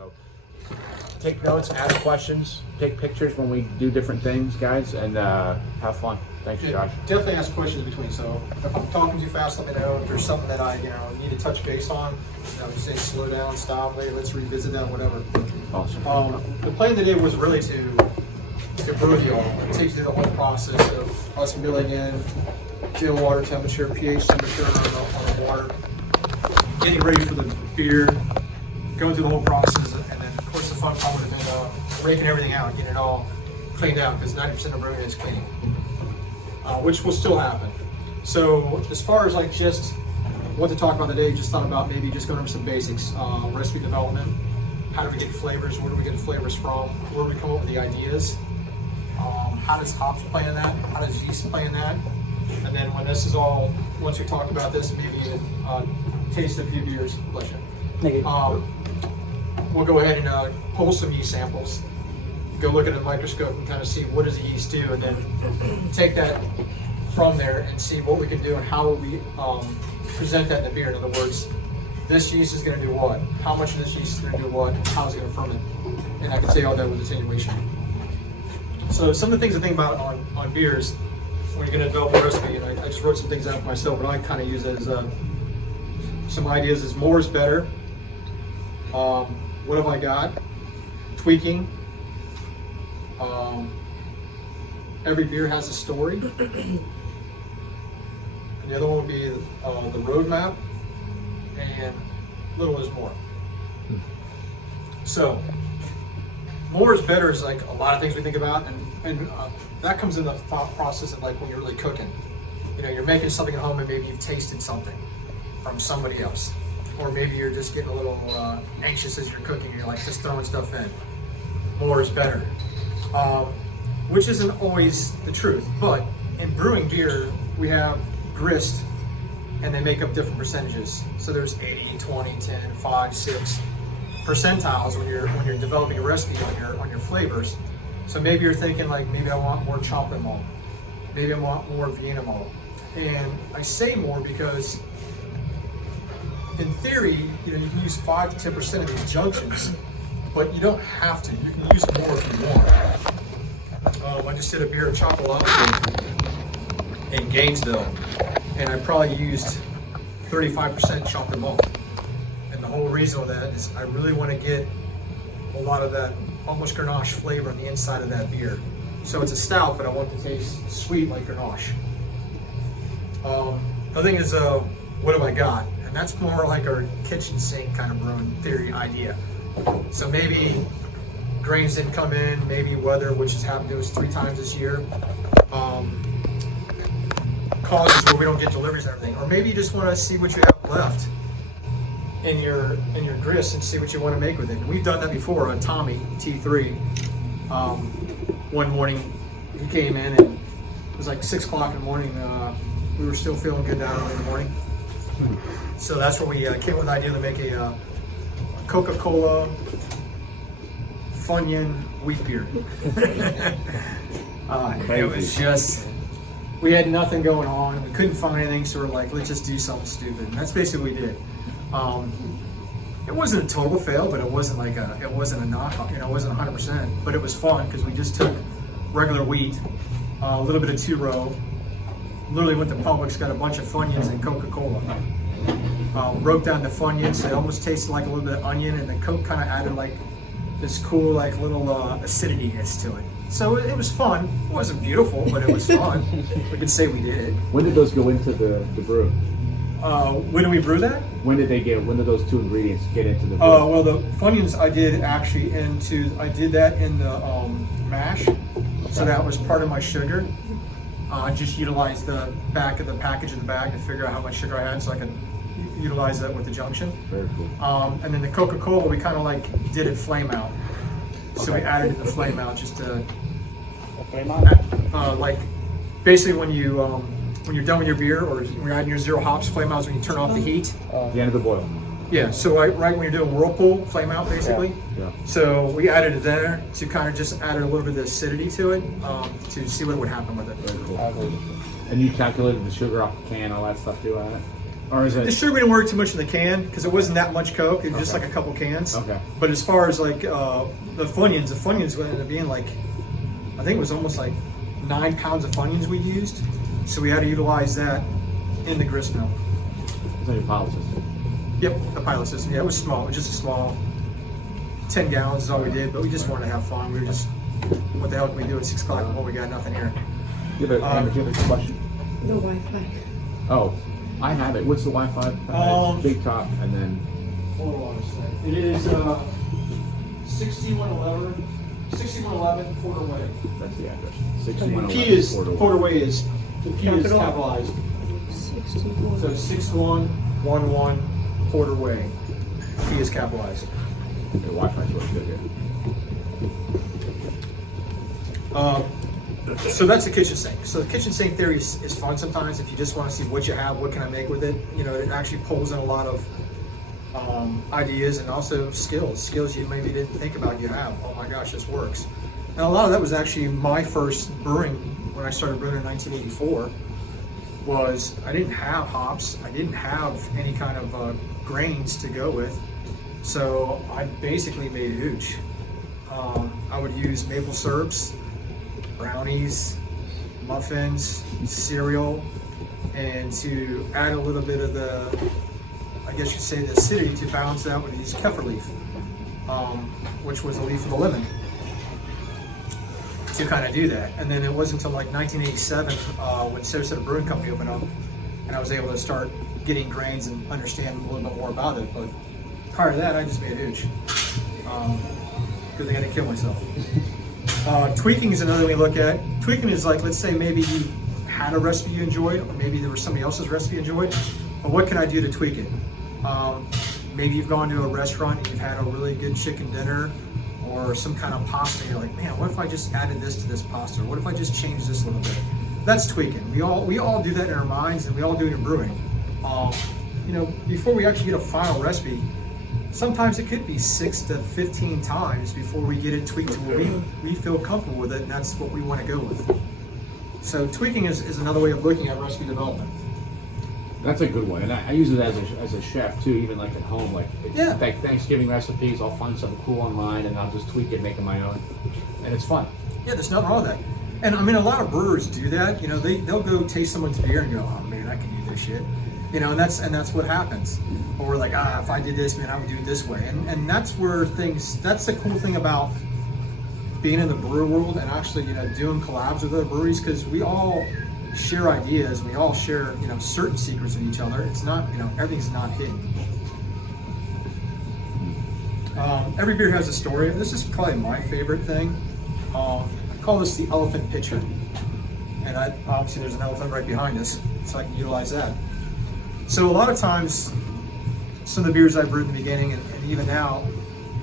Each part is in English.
So take notes, ask questions, take pictures when we do different things, guys, and have fun. Thanks, Josh. Definitely ask questions between. So if I'm talking too fast, let me know. If there's something that I need to touch base on, just say slow down, stop, hey, let's revisit that, whatever. Awesome. The plan today was really to brew you all, take you through the whole process of us milling in, still water temperature, pH temperature on the water, getting ready for the beer, going through the whole process, and then of course the fun part would have been raking everything out, getting it all cleaned out, because 90% of brewing is cleaning, which will still happen. So as far as like just what to talk about today, just thought about maybe just going over some basics, recipe development, how do we get flavors, where do we get the flavors from, where do we come up with the ideas, how does hops play in that, how does yeast play in that, and then when this is all, once we talk about this, maybe taste a few beers, bless you. We'll go ahead and pull some yeast samples, go look at a microscope and kind of see what does the yeast do, and then take that from there and see what we can do and how we present that in the beer. In other words, this yeast is going to do what, how much of this yeast is going to do what, and how it's going to ferment. And I can say all that with attenuation. So some of the things to think about on beers when you're going to develop a recipe, and I just wrote some things out for myself, but I kind of use it as some ideas is more is better. What have I got? Tweaking. Every beer has a story. And the other one would be the roadmap, and little is more. So more is better is like a lot of things we think about, and that comes in the thought process of like when you're really cooking. You're making something at home and maybe you've tasted something from somebody else. Or maybe you're just getting a little anxious as you're cooking, you're like just throwing stuff in. More is better. Which isn't always the truth, but in brewing beer, we have grist and they make up different percentages. So there's 80, 20, 10, 5, 6 percentiles when you're developing a recipe on your flavors. So maybe you're thinking like, maybe I want more chocolate malt, maybe I want more Vienna malt. And I say more because in theory, you can use 5 to 10% of these junctions, but you don't have to. You can use more if you want. I just did a beer of chocolate in Gainesville, and I probably used 35% chocolate malt. And the whole reason of that is I really want to get a lot of that almost Grenache flavor on the inside of that beer. So it's a stout, but I want it to taste sweet like Grenache. The thing is, what have I got? And that's more like our kitchen sink kind of brewing theory idea. So maybe grains didn't come in, maybe weather, which has happened to us 3 times this year, causes where we don't get deliveries and everything. Or maybe you just want to see what you have left in your grist and see what you want to make with it. And we've done that before on Tommy T3. One morning he came in and it was like 6 o'clock in the morning. We were still feeling good that early in the morning. So that's where we came up with the idea to make a Coca-Cola Funyun wheat beer. It was just, we had nothing going on. We couldn't find anything, so we're like, let's just do something stupid. And that's basically what we did. It wasn't a total fail, but it wasn't like it wasn't a knockoff. It wasn't 100%, but it was fun because we just took regular wheat, a little bit of 2-row. Literally went to Publix, got a bunch of Funyuns and Coca-Cola. Broke down the Funyuns, so it almost tasted like a little bit of onion, and the Coke kind of added like this cool, like little acidity-ness to it. So it was fun. It wasn't beautiful, but it was fun. We could say we did. When did those go into the brew? When did we brew that? When did those 2 ingredients get into the brew? Well, the Funyuns I did that in the mash, so that was part of my sugar. I just utilized the back of the package of the bag to figure out how much sugar I had so I could utilize that with the junction. Very cool. And then the Coca-Cola, we kind of like did it flame out. So we added the flame out just to, like basically when you're done with your beer or when you're adding your 0 hops, flame out is when you turn off the heat. The end of the boil. Yeah, so right when you're doing whirlpool, flame out basically. Yeah. So we added it there to kind of just add a little bit of acidity to it to see what would happen with it. Very cool. And you calculated the sugar off the can, all that stuff too on it? Or is it? Distributing didn't work too much in the can because it wasn't that much Coke. It was just Okay. like a couple cans. Okay. But as far as like the Funyuns ended up being like, I think it was almost like 9 pounds of Funyuns we used. So we had to utilize that in the grist mill. It's on your pilot system. Yep, the pilot system. Yeah, it was small. It was just a small 10 gallons is all we did, but we just wanted to have fun. We were just, what the hell can we do at 6 o'clock when we got nothing here? Do you have a question? No Wi-Fi. Oh, I have it. What's the Wi-Fi? Big top, and then Hold on a second. It is 6111 Porter Way. that's the address. P 6111 is, Porter Way is, the P is Capital. capitalized. 61. So 6111 Porter Way. P is capitalized. The Wi-Fi's really good here. So that's the kitchen sink. So the kitchen sink theory is fun sometimes if you just want to see what you have, what can I make with it. You know, it actually pulls in a lot of ideas and also skills you maybe didn't think about you have. Oh my gosh, this works. And a lot of that was actually my first brewing when I started brewing in 1984. Was I didn't have hops, I didn't have any kind of grains to go with, so I basically made hooch. I would use maple syrups, brownies, muffins, cereal, and to add a little bit of the, I guess you'd say, the acidity to balance that with these kefir leaf, which was a leaf of the lemon, to kind of do that. And then it wasn't until like 1987 when Sarasota Brewing Company opened up, and I was able to start getting grains and understand a little bit more about it. But prior to that, I just made hooch. Good thing I didn't kill myself. Tweaking is another way we look at. Tweaking is like, let's say maybe you had a recipe you enjoyed, or maybe there was somebody else's recipe you enjoyed, but what can I do to tweak it? Maybe you've gone to a restaurant and you've had a really good chicken dinner or some kind of pasta, and you're like, man, what if I just added this to this pasta? Or what if I just changed this a little bit? That's tweaking. We all do that in our minds, and we all do it in brewing. You know, before we actually get a final recipe, sometimes it could be 6 to 15 times before we get it tweaked to where we feel comfortable with it, and that's what we want to go with. So tweaking is another way of looking at recipe development. That's a good one, and I use it as a chef too, even like at home, like Yeah. like Thanksgiving recipes. I'll find something cool online and I'll just tweak it, make it my own, and it's fun. Yeah, there's nothing wrong with that. And I mean, a lot of brewers do that. You know, they'll go taste someone's beer and go, oh man, I can do this shit. You know, and that's what happens. Or like, if I did this, man, I would do it this way. And that's where that's the cool thing about being in the brewer world and actually, you know, doing collabs with other breweries, because we all share ideas, we all share, you know, certain secrets with each other. It's not, you know, everything's not hidden. Every beer has a story. This is probably my favorite thing. I call this the elephant pitcher. And obviously there's an elephant right behind us, so I can utilize that. So a lot of times, some of the beers I brewed in the beginning and even now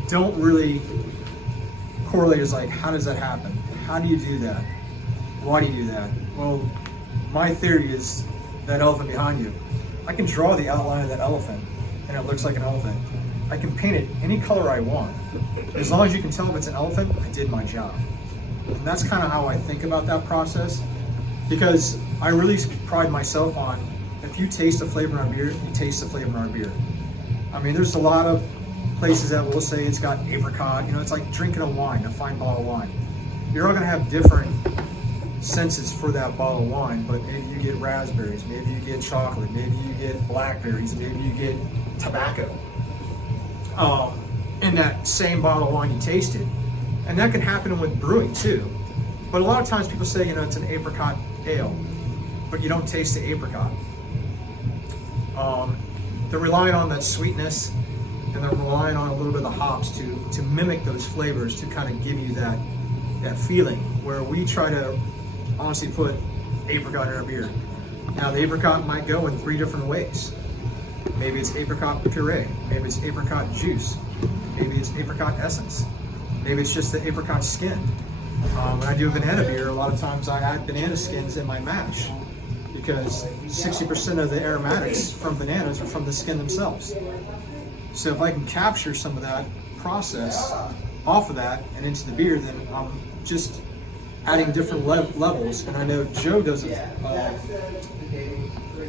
don't really correlate as like, how does that happen? How do you do that? Why do you do that? Well, my theory is that elephant behind you. I can draw the outline of that elephant and it looks like an elephant. I can paint it any color I want. As long as you can tell if it's an elephant, I did my job. And that's kind of how I think about that process, because I really pride myself on, if you taste the flavor in our beer, you taste the flavor in our beer. I mean, there's a lot of places that will say it's got apricot, you know, it's like drinking a wine, a fine bottle of wine. You're all gonna have different senses for that bottle of wine, but maybe you get raspberries, maybe you get chocolate, maybe you get blackberries, maybe you get tobacco in that same bottle of wine you tasted. And that can happen with brewing too. But a lot of times people say, you know, it's an apricot ale, but you don't taste the apricot. They're relying on that sweetness, and they're relying on a little bit of the hops to mimic those flavors, to kind of give you that feeling, where we try to honestly put apricot in our beer. Now the apricot might go in 3 different ways. Maybe it's apricot puree, maybe it's apricot juice, maybe it's apricot essence, maybe it's just the apricot skin. When I do a banana beer, a lot of times I add banana skins in my mash, because 60% of the aromatics from bananas are from the skin themselves. So if I can capture some of that process off of that and into the beer, then I'm just adding different levels. And I know Joe does a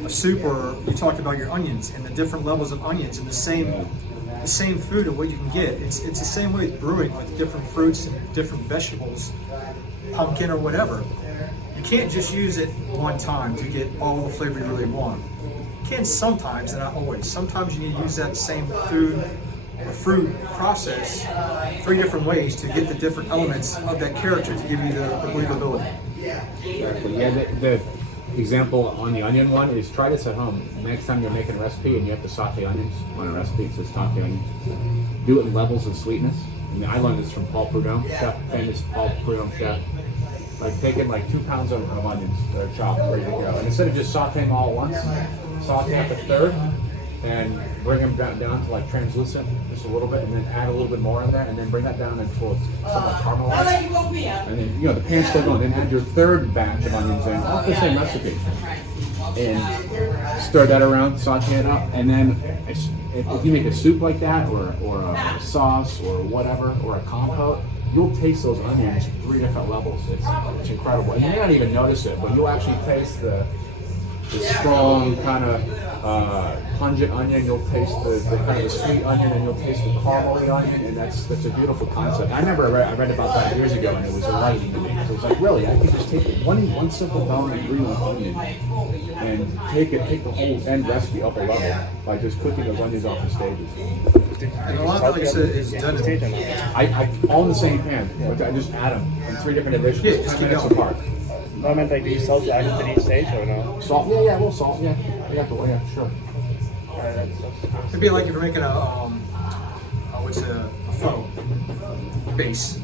soup, or you talked about your onions and the different levels of onions and the same food and what you can get. It's the same way with brewing, with different fruits and different vegetables, pumpkin or whatever. You can't just use it one time to get all the flavor you really want. You can sometimes, and not always. Sometimes you need to use that same food or fruit process 3 different ways to get the different elements of that character to give you the believability. Exactly. Yeah, the example on the onion one is try this at home. Next time you're making a recipe and you have to saute onions on a recipe, it says saute onions. Do it in levels of sweetness. I mean, I learned this from Paul Prudhomme, chef, famous Paul Prudhomme chef. Like taking like 2 pounds of onions that are chopped, ready to go. And instead of just sauteing all at once, saute at the third and bring them down to like translucent just a little bit, and then add a little bit more in there, and then bring that down until it's somewhat caramelized. And then, you know, the pan's still going. Then add your third batch of onions in, off the same recipe. And stir that around, saute it up, and then if you make a soup like that, or a sauce, or whatever, or a compote, you'll taste those onions 3 different levels. It's incredible. And you may not even notice it, but you'll actually taste the strong kind of pungent onion. You'll taste the kind of the sweet onion, and you'll taste the caramely onion, and that's a beautiful concept. I read about that years ago, and it was enlightening to me. So it was like, really, I could just take one simple bone and green onion, and take the whole end recipe up a level by just cooking those onions off the stages. And a lot of like I said is done in I all in the same pan. But I just add them in 3 different additions, Yeah, just 10 keep minutes going. apart. No, I meant like, do you salt the onions in each stage or no? Salt? Yeah, a little salt. Yeah, I got the yeah, sure. It'd be like if you're making a faux base.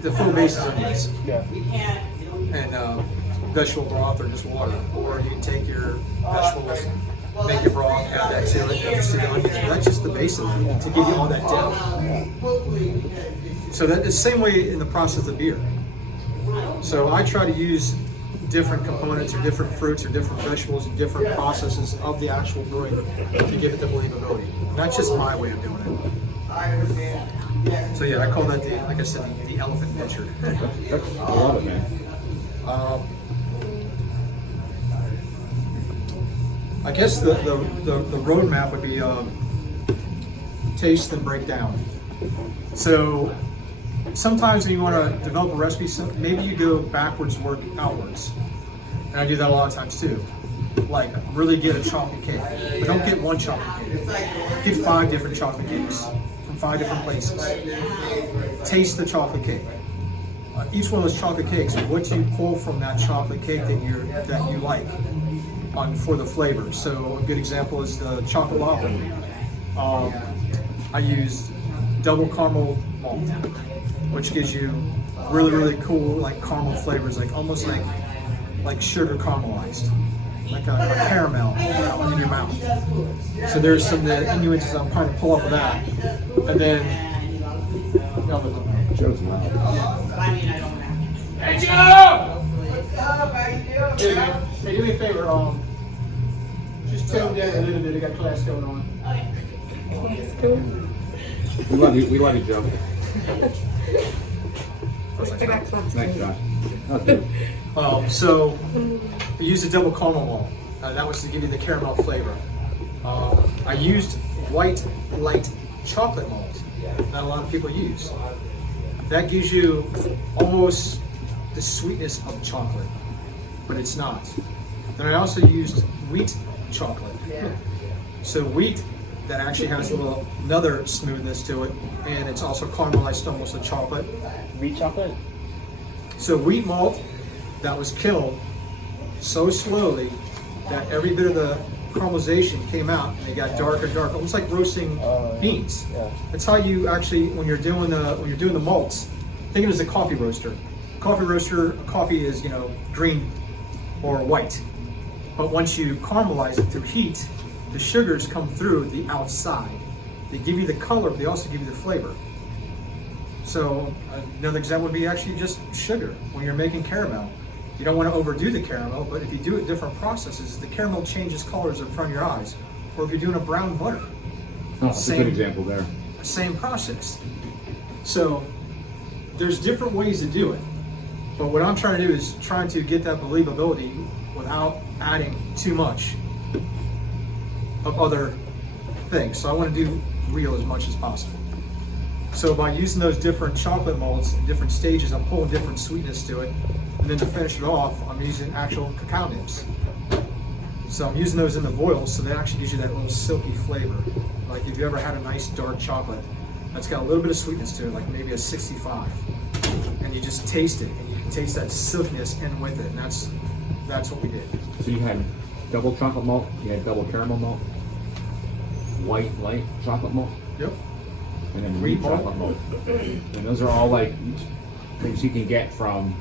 The faux base is onions Yeah. and vegetable broth or just water. Or you can take your vegetables, make your broth, add that to it, just to the onions. But that's just the base of it to give you all that depth. So that the same way in the process of beer. So I try to use different components or different fruits or different vegetables and different processes of the actual brewing to give it the believability. That's just my way of doing it. So yeah, I call that like I said, the elephant pitcher. I love it, man. I guess the roadmap would be taste and break down. So sometimes when you want to develop a recipe, maybe you go backwards, work outwards. And I do that a lot of times too. Like really get a chocolate cake. But don't get one chocolate cake. Get 5 different chocolate cakes from 5 different places. Taste the chocolate cake. Each one of those chocolate cakes, what do you pull from that chocolate cake that you like for the flavor? So a good example is the chocolate lava. I used double caramel malt, which gives you really, really cool like caramel flavors, like almost like sugar caramelized, like a caramel in your mouth. So there's some of the innuendos I'm trying to pull off of that, and then Joe's loud. Hey, Joe! Hey, do me a favor, just tone down a little bit. I got class going on. We love you, Joe. Thanks, Josh. Okay. So I used a double caramel malt. That was to give you the caramel flavor. I used white light chocolate malt that a lot of people use. That gives you almost the sweetness of chocolate, but it's not. Then I also used wheat chocolate. So wheat that actually has another smoothness to it, and it's also caramelized almost like chocolate. Wheat chocolate? So wheat malt that was killed so slowly that every bit of the caramelization came out and they got darker and darker, almost like roasting beans. Yeah. That's how you actually, when you're doing the malts, think of it as a coffee roaster. Coffee is green or white, but once you caramelize it through heat, the sugars come through the outside. They give you the color, but they also give you the flavor. So another example would be actually just sugar. When you're making caramel, you don't want to overdo the caramel, but if you do it different processes, the caramel changes colors in front of your eyes. Or if you're doing a brown butter, Oh, that's a good example there. same process. So there's different ways to do it. But what I'm trying to do is trying to get that believability without adding too much of other things. So I want to do real as much as possible. So by using those different chocolate malts in different stages, I'm pulling different sweetness to it. And then to finish it off, I'm using actual cacao nibs. So I'm using those in the boil, so that actually gives you that little silky flavor. Like if you ever had a nice dark chocolate that's got a little bit of sweetness to it, like maybe a 65, and you just taste it, and you can taste that silkiness in with it, and that's what we did. So you had double chocolate malt, you had double caramel malt, white light chocolate malt, Yep. and then Wheat wheat malt. chocolate malt. And those are all like things you can get from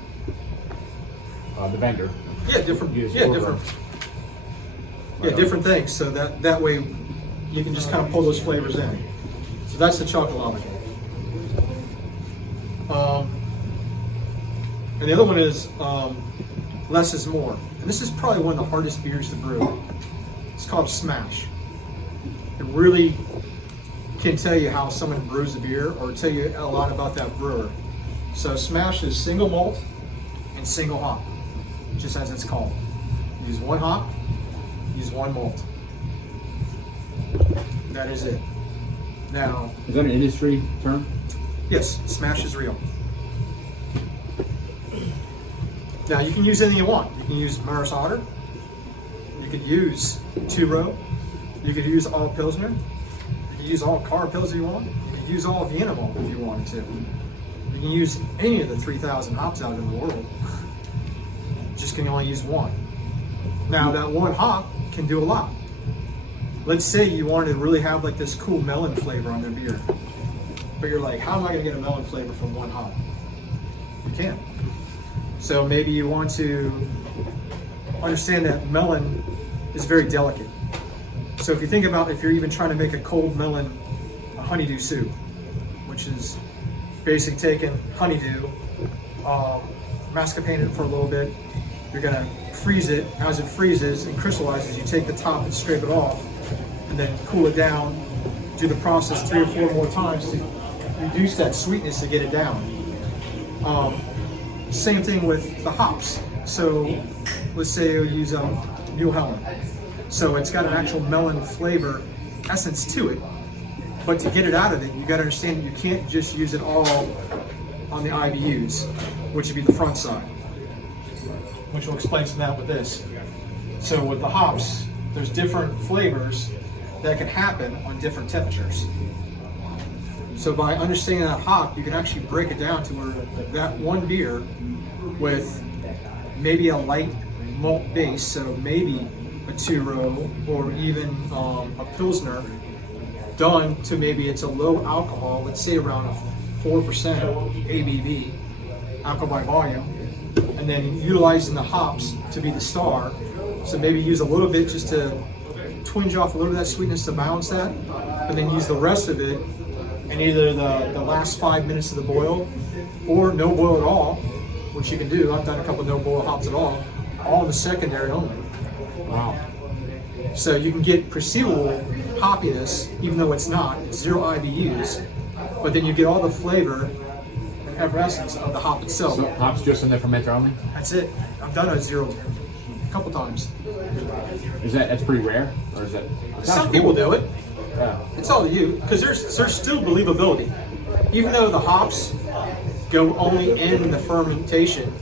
the vendor. Yeah, different. You just Yeah, order different. them. Yeah, different things. So that way you can just kind of pull those flavors in. So that's the chocolate lava cake. And the other one is less is more. And this is probably one of the hardest beers to brew. It's called Smash. It really can tell you how someone brews a beer or tell you a lot about that brewer. So Smash is single malt and single hop, just as it's called. Use one hop, use one malt. That is it. Now, Is that an industry term? yes, Smash is real. Now you can use anything you want. You can use Maris Otter. You could use two-row. You could use all Pilsner. You could use all Car Pils if you want. You could use all Vienna malt if you wanted to. You can use any of the 3,000 hops out in the world. Just can only use one. Now that one hop can do a lot. Let's say you wanted to really have like this cool melon flavor on their beer, but you're like, how am I going to get a melon flavor from one hop? You can't. So maybe you want to understand that melon is very delicate. So if you think about if you're even trying to make a cold melon, a honeydew soup, which is basically taking honeydew, mascarpone it for a little bit, you're gonna freeze it. As it freezes and crystallizes, you take the top and scrape it off, and then cool it down, do the process 3 or 4 more times to reduce that sweetness to get it down. Same thing with the hops. So let's say you use New Helen. So it's got an actual melon flavor essence to it, but to get it out of it, you got to understand that you can't just use it all on the IBUs, which would be the front side, which will explain some of that with this. So with the hops, there's different flavors that can happen on different temperatures. So by understanding that hop, you can actually break it down to where that one beer with maybe a light malt base, so maybe a two-row or even a Pilsner, done to maybe it's a low alcohol, let's say around a 4% ABV, alcohol by volume, and then utilizing the hops to be the star. So maybe use a little bit just to twinge off a little bit of that sweetness to balance that, and then use the rest of it in either the last 5 minutes of the boil or no boil at all, which you can do. I've done a couple no boil hops at all in the secondary only. Wow. So you can get perceivable hoppiness, even though it's not, it's 0 IBUs, but then you get all the flavor and effervescence of the hop itself. So hops just in the fermenter only? That's it. I've done a 0 a couple times. That's pretty rare? Or is that? Some people do it. Yeah. It's all to you, because there's still believability. Even though the hops go only in the fermentation,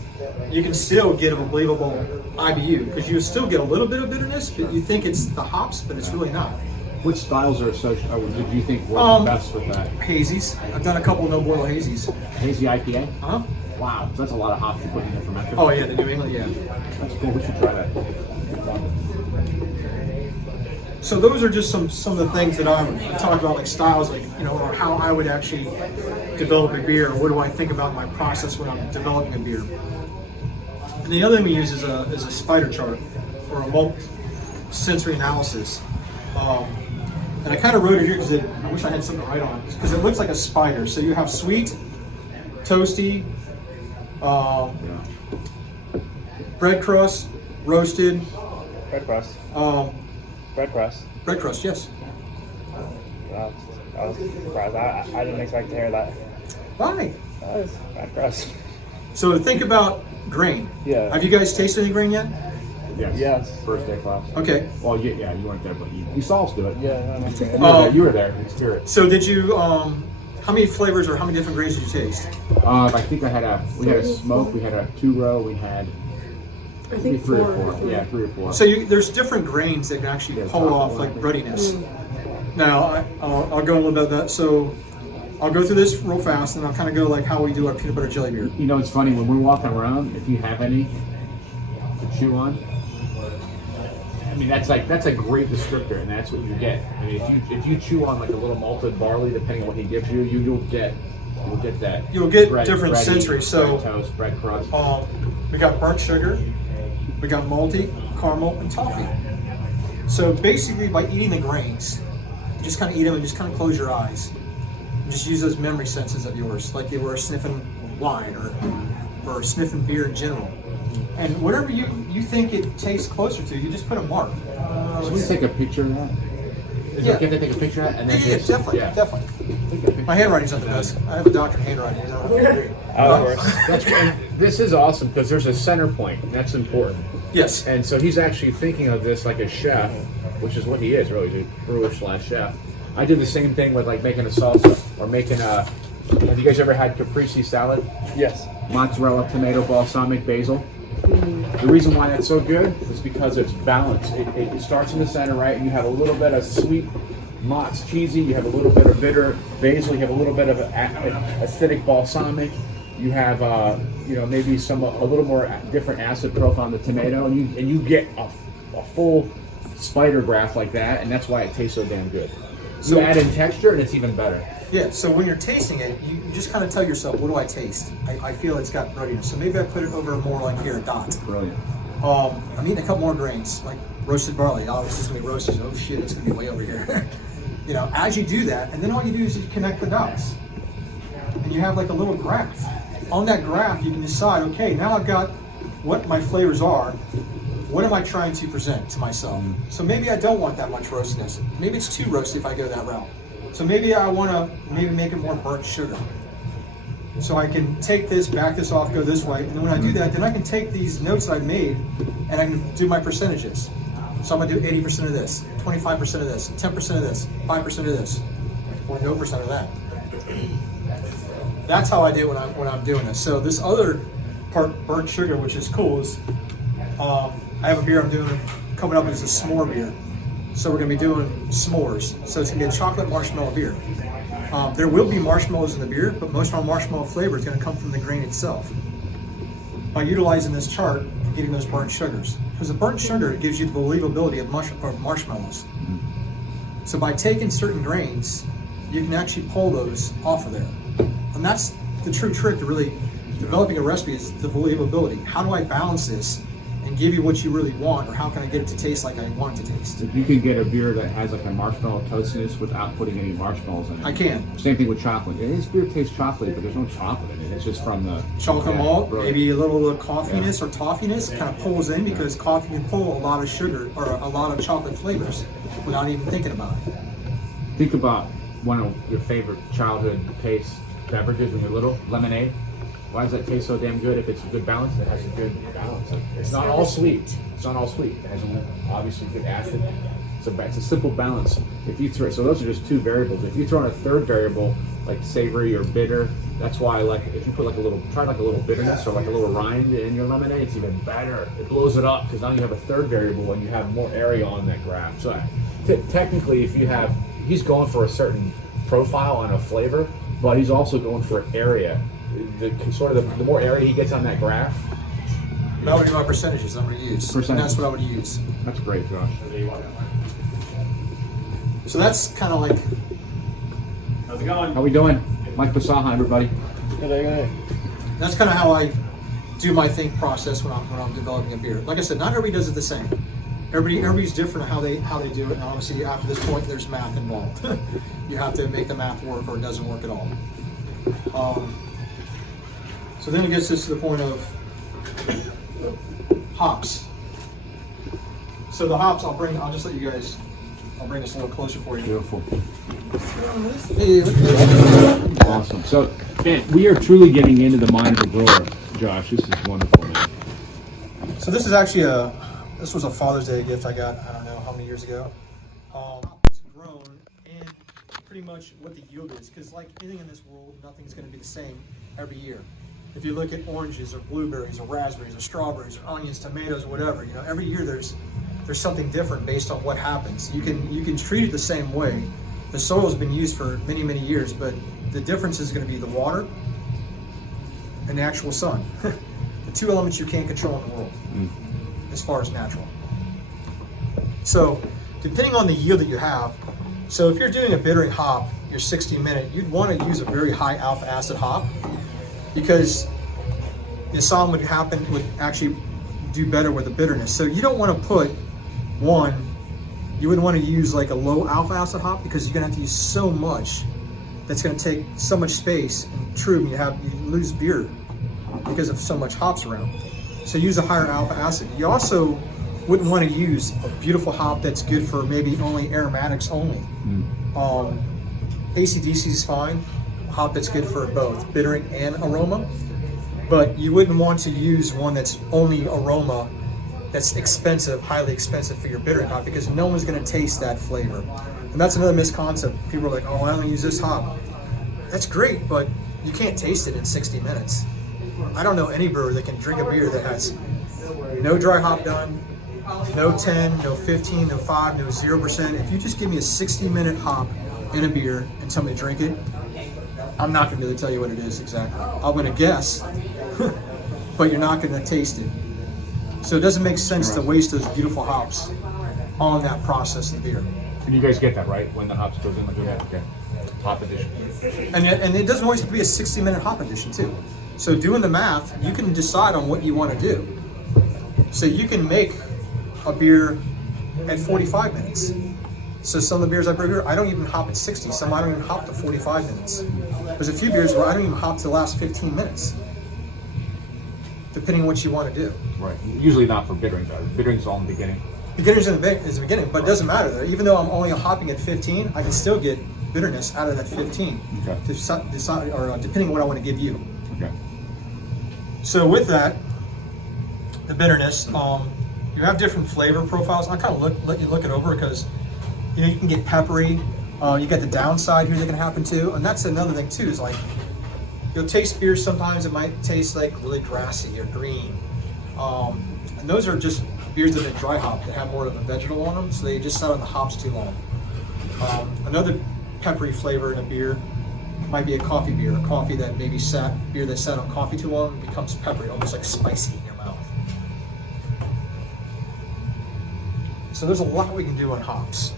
you can still get a believable IBU, because you still get a little bit of bitterness, but you think it's the hops, but it's really not. Which styles are associated? Did you think work best with that? Hazies. I've done a couple no boil hazies. Hazy IPA? Huh? Wow, so that's a lot of hops you put in the fermenter. Oh yeah, the New England, yeah. That's cool. We should try that. So those are just some of the things that I'm talking about, like styles, like, you know, or how I would actually develop a beer, or what do I think about my process when I'm developing a beer. And the other thing we use is a spider chart, or a malt sensory analysis. And I kind of wrote it here because I wish I had something to write on, because it looks like a spider. So you have sweet, toasty, bread crust, roasted. Bread crust. Bread crust. Bread crust, yes. Wow, I was surprised. I didn't expect to hear that. Why? That is bread crust. So think about grain. Yeah. Have you guys tasted any grain yet? Yes. Yes. First day class. Okay. Well, yeah, you weren't there, but you saw us do it. Yeah. I know. You were there. You were there in spirit. So did you? How many flavors or how many different grains did you taste? I think we had a smoke, we had a 2-row, we had I maybe think 3 or 4. 4. Yeah, 3 or 4. So there's different grains that can actually Yeah, pull off chocolate, like I think. breadiness. Now I'll go a little bit of that. So I'll go through this real fast, and I'll kind of go like how we do our peanut butter jelly beer. You know, it's funny when we're walking around. If you have any to chew on, I mean that's a great descriptor, and that's what you get. I mean, if you chew on like a little malted barley, depending on what he gives you, you'll get that. You'll get bread, different bready, sensory. So bread toast, bread crust. we got burnt sugar, we got malty, caramel, and toffee. So basically, by eating the grains, you just kind of eat them and just kind of close your eyes. And just use those memory senses of yours, like you were sniffing wine or sniffing beer in general. And whatever you think it tastes closer to, you just put a mark. Should we take a picture of that? Is Yeah. it okay to take a picture of that and then Yeah, just definitely, yeah. definitely. Take a picture. My handwriting's not the best. I have a doctorate handwriting. You know? Of course. That's great. This is awesome because there's a center point. And that's important. Yes. And so he's actually thinking of this like a chef, which is what he is really, he's a brewer/chef. I did the same thing with like making a salsa or making a. Have you guys ever had caprese salad? Yes. Mozzarella, tomato, balsamic, basil. The reason why that's so good is because it's balanced. It starts in the center, right? And you have a little bit of sweet mozz, cheesy. You have a little bit of bitter basil. You have a little bit of acidic balsamic. You have, maybe a little more different acid profile on the tomato, and you get a full spider graph like that, and that's why it tastes so damn good. So So- add in texture, and it's even better. Yeah, so when you're tasting it, you just kind of tell yourself, what do I taste? I feel it's got breadiness. So maybe I put it over more like here, a dot. Brilliant. I'm eating a couple more grains, like roasted barley. Oh, this is gonna be roasted. Oh shit, it's gonna be way over here. As you do that, and then all you do is you connect the dots. And you have like a little graph. On that graph, you can decide, okay, now I've got what my flavors are. What am I trying to present to myself? So maybe I don't want that much roastiness. Maybe it's too roasty if I go that route. So maybe I want to make it more burnt sugar. So I can take this, back this off, go this way, and then when I do that, then I can take these notes I've made and I can do my percentages. So I'm gonna do 80% of this, 25% of this, 10% of this, 5% of this, or no percent of that. That's how I do it when I'm doing this. So this other part, burnt sugar, which is cool, is I have a beer I'm doing coming up as a s'more beer. So we're gonna be doing s'mores. So it's gonna be a chocolate marshmallow beer. There will be marshmallows in the beer, but most of our marshmallow flavor is gonna come from the grain itself. By utilizing this chart and getting those burnt sugars. Because the burnt sugar gives you the believability of marshmallows. So by taking certain grains, you can actually pull those off of there. And that's the true trick to really developing a recipe is the believability. How do I balance this and give you what you really want, or how can I get it to taste like I want it to taste? If you could get a beer that has like a marshmallow toastiness without putting any marshmallows in it. I can. Same thing with chocolate. Yeah, this beer tastes chocolatey, but there's no chocolate in it. It's just from the Chocolate yeah, malt, brilliant. maybe a little coffeeness or toffiness kind of pulls in because coffee can pull a lot of sugar or a lot of chocolate flavors without even thinking about it. Think about one of your favorite childhood taste beverages when you're little, lemonade. Why does that taste so damn good if it's a good balance? It has a good balance. It's not all sweet. It's not all sweet. It has obviously good acid. It's a simple balance. If you throw, so those are just two variables. If you throw in a third variable like savory or bitter, that's why like if you put like a little bitterness or like a little rind in your lemonade, it's even better. It blows it up because now you have a third variable and you have more area on that graph. So technically, he's going for a certain profile on a flavor, but he's also going for area. The more area he gets on that graph. That would be my percentages I'm going to use. And that's what I would use. That's great, Josh. So that's kind of like, How's it going? How we doing? Mike Basaha, everybody. Good. that's kind of how I do my think process when I'm developing a beer. Like I said, not everybody does it the same. Everybody's different how they do it, and obviously after this point there's math involved. You have to make the math work or it doesn't work at all. So then it gets us to the point of hops. So the hops, I'll just let you guys, I'll bring this a little closer for you. Beautiful. Hey, look at that. Awesome. So, man, we are truly getting into the mind of the brewer. Josh, this is wonderful, man. So this is actually this was a Father's Day gift I got, I don't know how many years ago. It's grown, and pretty much what the yield is, because like anything in this world, nothing's going to be the same every year. If you look at oranges or blueberries or raspberries or strawberries or onions, tomatoes, whatever, you know, every year there's something different based on what happens. You can treat it the same way. The soil has been used for many, many years, but the difference is going to be the water and the actual sun. The two elements you can't control in the world, as far as natural. So, depending on the yield that you have, so if you're doing a bittering hop, your 60-minute, you'd want to use a very high alpha acid hop, because the Assam would actually do better with the bitterness. So you don't want to put you wouldn't want to use like a low alpha acid hop, because you're going to have to use so much that's going to take so much space. And true, you lose beer because of so much hops around. So use a higher alpha acid. You also wouldn't want to use a beautiful hop that's good for maybe only aromatics only. ACDC is fine, a hop that's good for both bittering and aroma, but you wouldn't want to use one that's only aroma, that's expensive, highly expensive for your bittering hop, because no one's going to taste that flavor. And that's another misconcept. People are like, oh, I only use this hop. That's great, but you can't taste it in 60 minutes. I don't know any brewer that can drink a beer that has no dry hop done, no 10, no 15, no 5, no 0%. If you just give me a 60-minute hop in a beer and tell me to drink it, I'm not going to be able to tell you what it is exactly. I'm going to guess, but you're not going to taste it. So it doesn't make sense to waste those beautiful hops on that process of the beer. And you guys get that, right? When the hops goes in, like, okay. Hop addition. And it doesn't always have to be a 60-minute hop addition too. So doing the math, you can decide on what you want to do. So you can make a beer at 45 minutes. So some of the beers I brew here, I don't even hop at 60. Some I don't even hop to 45 minutes. There's a few beers where I don't even hop to the last 15 minutes, depending on what you want to do. Right. Usually not for bittering, though. Bittering's all in the beginning. Beginners is the beginning, but it doesn't matter though. Even though I'm only hopping at 15, I can still get bitterness out of that 15. Okay. Decide, or depending on what I want to give you. Okay. So with that, the bitterness, you have different flavor profiles. I kind of let you look it over, because you can get peppery. You got the downside here that can happen too, and that's another thing too. Is like you'll taste beers sometimes it might taste like really grassy or green, and those are just beers that are dry hop that have more of a vegetal on them, so they just sat on the hops too long. Another peppery flavor in a beer might be a coffee beer, a coffee that maybe beer that sat on coffee too long becomes peppery, almost like spicy in your mouth. So there's a lot we can do on hops.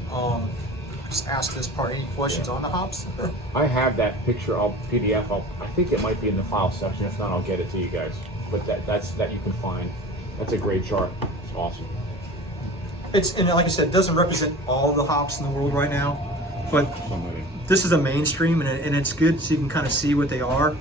Just ask this part, any questions on the hops? I have that picture, PDF. I think it might be in the file section. If not, I'll get it to you guys. But that's that you can find. That's a great chart. It's awesome. And like I said, it doesn't represent all of the hops in the world right now, but this is a mainstream, and it's good so you can kind of see what they are,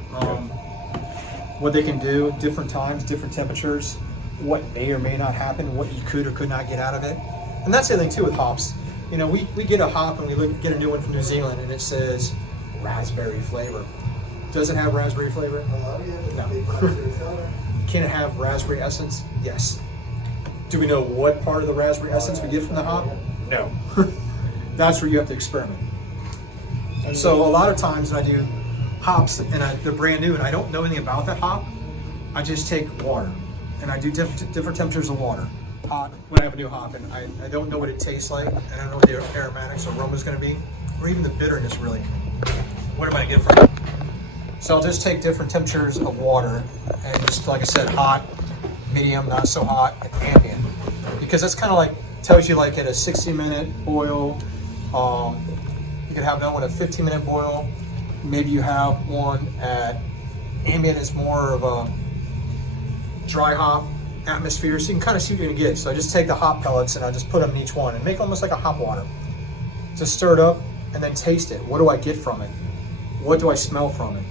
what they can do, different times, different temperatures, what may or may not happen, what you could or could not get out of it. And that's the other thing too with hops. You know, we get a hop and we get a new one from New Zealand and it says raspberry flavor. Does it have raspberry flavor? No. Can it have raspberry essence? Yes. Do we know what part of the raspberry essence we get from the hop? No. That's where you have to experiment. And so a lot of times when I do hops and they're brand new and I don't know anything about that hop, I just take water and I do different temperatures of water. Hot when I have a new hop and I don't know what it tastes like. I don't know what the aromatics or aroma is going to be, or even the bitterness really. What am I going to get from it? So I'll just take different temperatures of water and just, like I said, hot, medium, not so hot, and ambient. Because that's kind of like, tells you like at a 60-minute boil, you could have another one at a 15-minute boil. Maybe you have one at ambient is more of a dry hop atmosphere, so you can kind of see what you're gonna get. So I just take the hop pellets and I just put them in each one and make almost like a hop water. Just stir it up and then taste it. What do I get from it? What do I smell from it?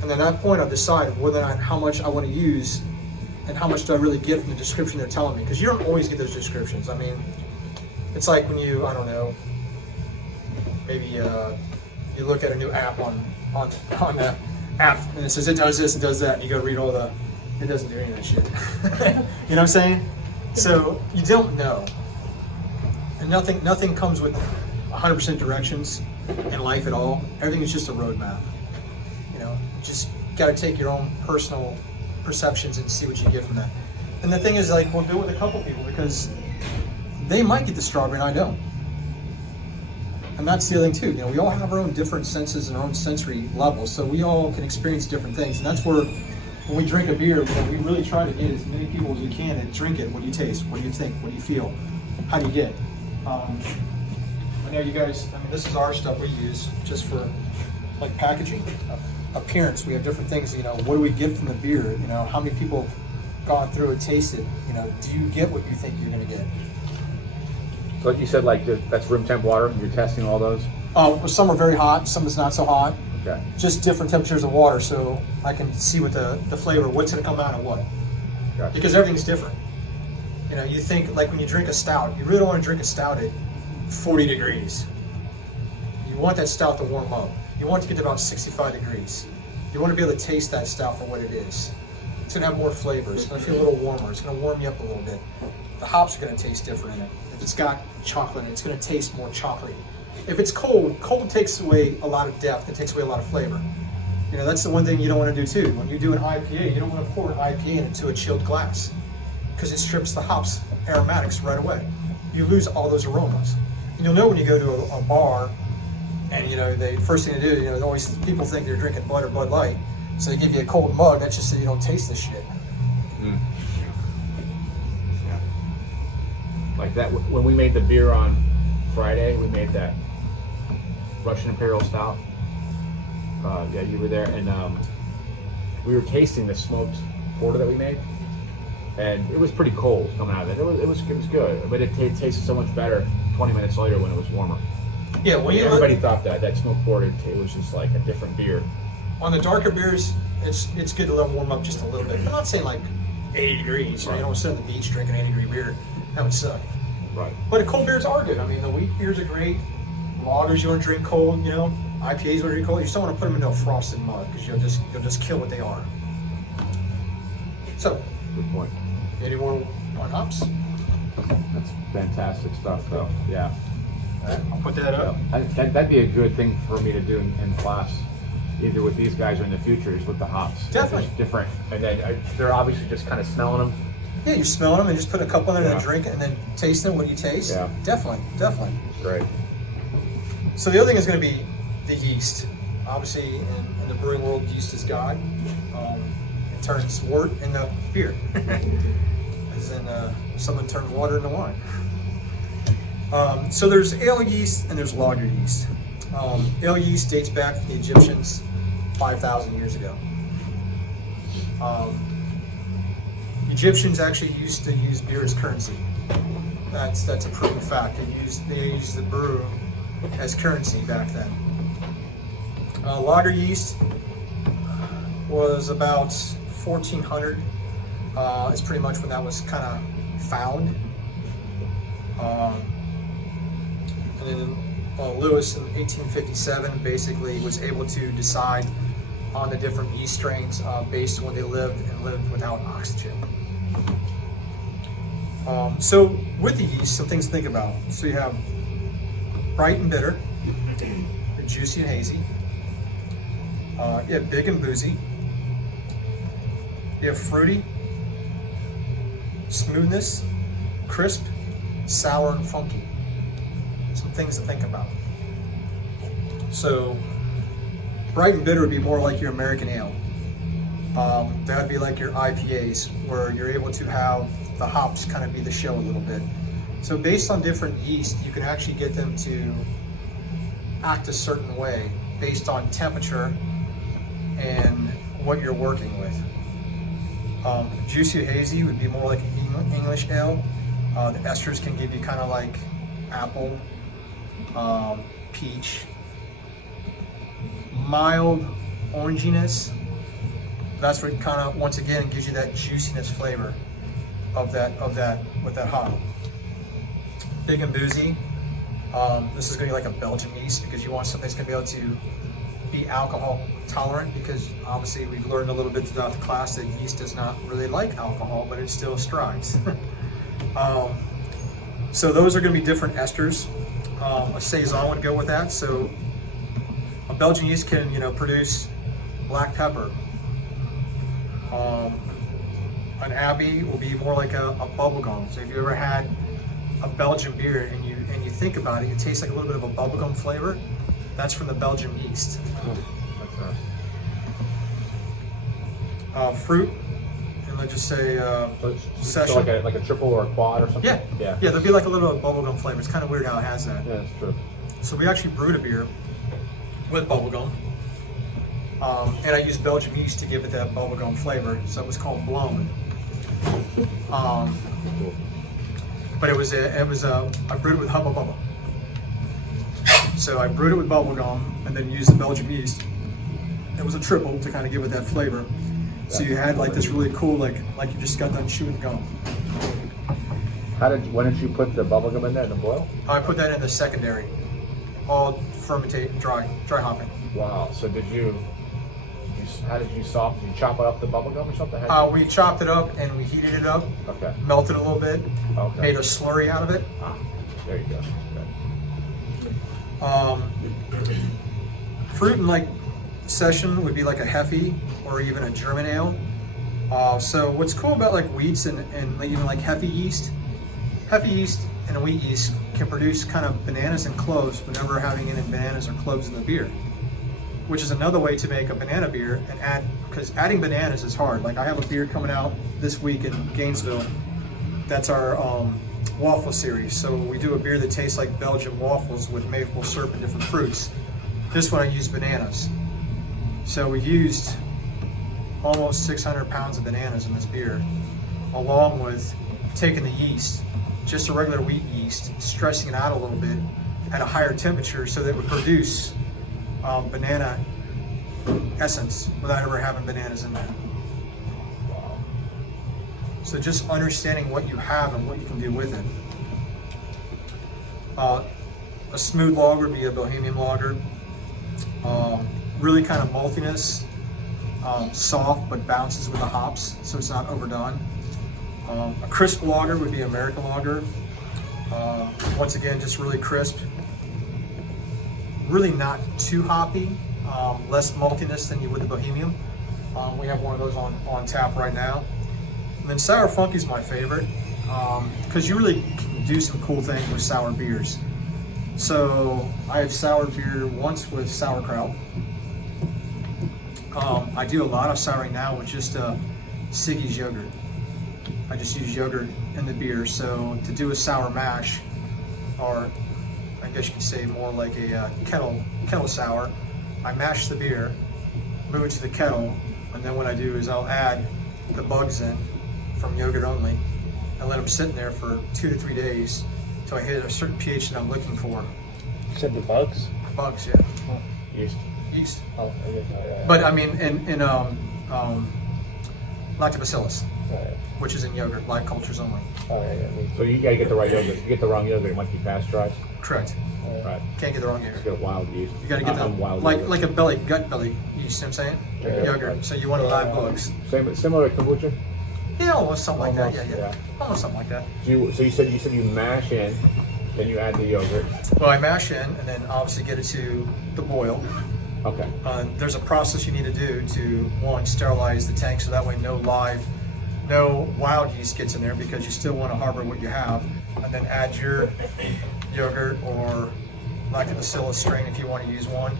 And then at that point I'll decide whether or not how much I want to use and how much do I really get from the description they're telling me. Because you don't always get those descriptions. I mean, it's like when you, I don't know, maybe you look at a new app on the app and it says it does this and does that, and you go read all the it doesn't do any of that shit. You know what I'm saying? So you don't know. And nothing comes with 100% directions in life at all. Everything is just a roadmap. You know, just got to take your own personal perceptions and see what you get from that. And the thing is, like, we'll do it with a couple people because they might get the strawberry and I don't. And that's the other thing too. You know, we all have our own different senses and our own sensory levels, so we all can experience different things. And that's where, when we drink a beer, you know, we really try to get as many people as we can to drink it. What do you taste? What do you think? What do you feel? How do you get? I know you guys. I mean, this is our stuff we use just for like packaging, appearance. We have different things. You know, what do we get from the beer? You know, how many people have gone through it, tasted? You know, do you get what you think you're going to get? So like you said, like that's room temp water. You're testing all those. Some are very hot. Some is not so hot. Okay. Just different temperatures of water, so I can see what the flavor, what's going to come out of what. Gotcha. Because everything's different. You know, you think like when you drink a stout, you really don't want to drink a stout at 40 degrees. You want that stout to warm up. You want it to get to about 65 degrees. You want to be able to taste that stout for what it is. It's going to have more flavor. It's going to feel a little warmer. It's going to warm you up a little bit. The hops are going to taste different in it. If it's got chocolate in it, it's going to taste more chocolatey. If it's cold, cold takes away a lot of depth. It takes away a lot of flavor. You know, that's the one thing you don't want to do too. When you do an IPA, you don't want to pour an IPA into a chilled glass because it strips the hops aromatics right away. You lose all those aromas. And you'll know when you go to a bar and, you know, they first thing they do, you know, always people think they're drinking Bud or Bud Light. So they give you a cold mug. That's just so you don't taste this shit. Mm. Yeah. Like that, when we made the beer on Friday, we made that Russian Imperial Stout. Yeah, you were there, and we were tasting the smoked porter that we made, and it was pretty cold coming out of it. It was good, but it tasted so much better 20 minutes later when it was warmer. Yeah, when Everybody thought that smoked porter, it was just like a different beer. on the darker beers, it's good to let them warm up just a little bit. I'm not saying like 80 degrees. You know, you don't sit on the beach drinking 80-degree beer. That would suck. Right. But the cold beers are good. I mean, the wheat beers are great. Lagers you want to drink cold, you know. IPAs you want to drink cold. You just don't want to put them into a frosted mug because you'll just kill what they are. So, Good point. any more on hops? That's fantastic stuff, though. Yeah. I'll put that up. That'd be a good thing for me to do in class, either with these guys or in the future, is with the hops. Definitely. It's different. And then they're obviously just kind of smelling them. Yeah, you're smelling them and just put a couple in Yeah. and drink it and then taste them. What do you taste? Yeah. Definitely. Great. So the other thing is going to be the yeast. Obviously, in the brewing world, yeast is God. It turns wort into beer. As in, someone turned water into wine. So there's ale yeast and there's lager yeast. Ale yeast dates back to the Egyptians 5,000 years ago. Egyptians actually used to use beer as currency. That's a proven fact. They used the brew as currency back then. Lager yeast was about 1400. It's pretty much when that was kind of found. And then Lewis in 1857 basically was able to decide on the different yeast strains based on when they lived without oxygen. So with the yeast, some things to think about. So you have bright and bitter, juicy and hazy. You have big and boozy. You have fruity, smoothness, crisp, sour, and funky. Some things to think about. So bright and bitter would be more like your American ale. That would be like your IPAs, where you're able to have the hops kind of be the show a little bit. So based on different yeast, you can actually get them to act a certain way based on temperature and what you're working with. Juicy or hazy would be more like an English ale. The esters can give you kind of like apple, peach, mild oranginess. That's what kind of, once again, gives you that juiciness flavor of that with that hop. Big and boozy. This is going to be like a Belgian yeast because you want something that's going to be able to be alcohol tolerant, because obviously we've learned a little bit throughout the class that yeast does not really like alcohol, but it still strives. So those are going to be different esters. A saison would go with that. So a Belgian yeast can, produce black pepper. An Abbey will be more like a bubblegum. So if you ever had a Belgian beer and you think about it, it tastes like a little bit of a bubblegum flavor. That's from the Belgian yeast. Fruit, and let's just say session. So like a triple or a quad or something? Yeah, there'll be like a little bubblegum flavor. It's kind of weird how it has that. Yeah, that's true. So we actually brewed a beer with bubblegum. And I used Belgian yeast to give it that bubblegum flavor, so it was called Blown. But I brewed it with Hubba Bubba. So I brewed it with bubblegum and then used the Belgian yeast. It was a triple to kind of give it that flavor. So you had like this really cool, like you just got done chewing gum. When did you put the bubblegum in there in the boil? I put that in the secondary, all fermentate, dry hopping. Wow. So how did you chop it up the bubblegum or something? We chopped it up and we heated it up, Okay. melted a little bit, Okay. made a slurry out of it. There you go. Okay. Fruit and like session would be like a Hefe or even a German ale. So what's cool about like wheats and even like Hefe yeast and wheat yeast can produce kind of bananas and cloves whenever having any bananas or cloves in the beer, which is another way to make a banana beer and because adding bananas is hard. Like I have a beer coming out this week in Gainesville. That's our waffle series. So we do a beer that tastes like Belgian waffles with maple syrup and different fruits. This one I used bananas. So we used almost 600 pounds of bananas in this beer, along with taking the yeast, just a regular wheat yeast, stressing it out a little bit at a higher temperature so that it would produce banana essence without ever having bananas in there. So just understanding what you have and what you can do with it. A smooth lager would be a Bohemian lager. Really kind of maltiness, soft but bounces with the hops, so it's not overdone. A crisp lager would be American lager. Once again, just really crisp. Really not too hoppy, less maltiness than you would the Bohemian. We have one of those on tap right now. And then Sour Funky is my favorite, because you really can do some cool things with sour beers. So I have soured beer once with sauerkraut. I do a lot of souring now with just Siggy's yogurt. I just use yogurt in the beer. So to do a sour mash, or I guess you could say more like a kettle sour, I mash the beer, move it to the kettle, and then what I do is I'll add the bugs in from yogurt only and let them sit in there for 2 to 3 days until I hit a certain pH that I'm looking for. You said the bugs? Bugs, yeah. Yeast. Oh, yeah. But I mean, in lactobacillus, Yeah. which is in yogurt, live cultures only. Oh, yeah. So you gotta get the right yogurt. If you get the wrong yogurt, it might be pasteurized. Correct. Right. Can't get the wrong It's yogurt. got wild yeast. You gotta get wild like yogurt. like a gut belly yeast, you know what I'm saying? Yeah. Yogurt. So you want to live bugs. Similar to kombucha. Yeah, almost something like that. Almost, Yeah. yeah. Almost something like that. So you said you mash in, then you add the yogurt. Well, I mash in and then obviously get it to the boil. Okay. There's a process you need to do to, one, sterilize the tank so that way no wild yeast gets in there, because you still want to harbor what you have, and then add your yogurt or lactobacillus strain if you want to use one.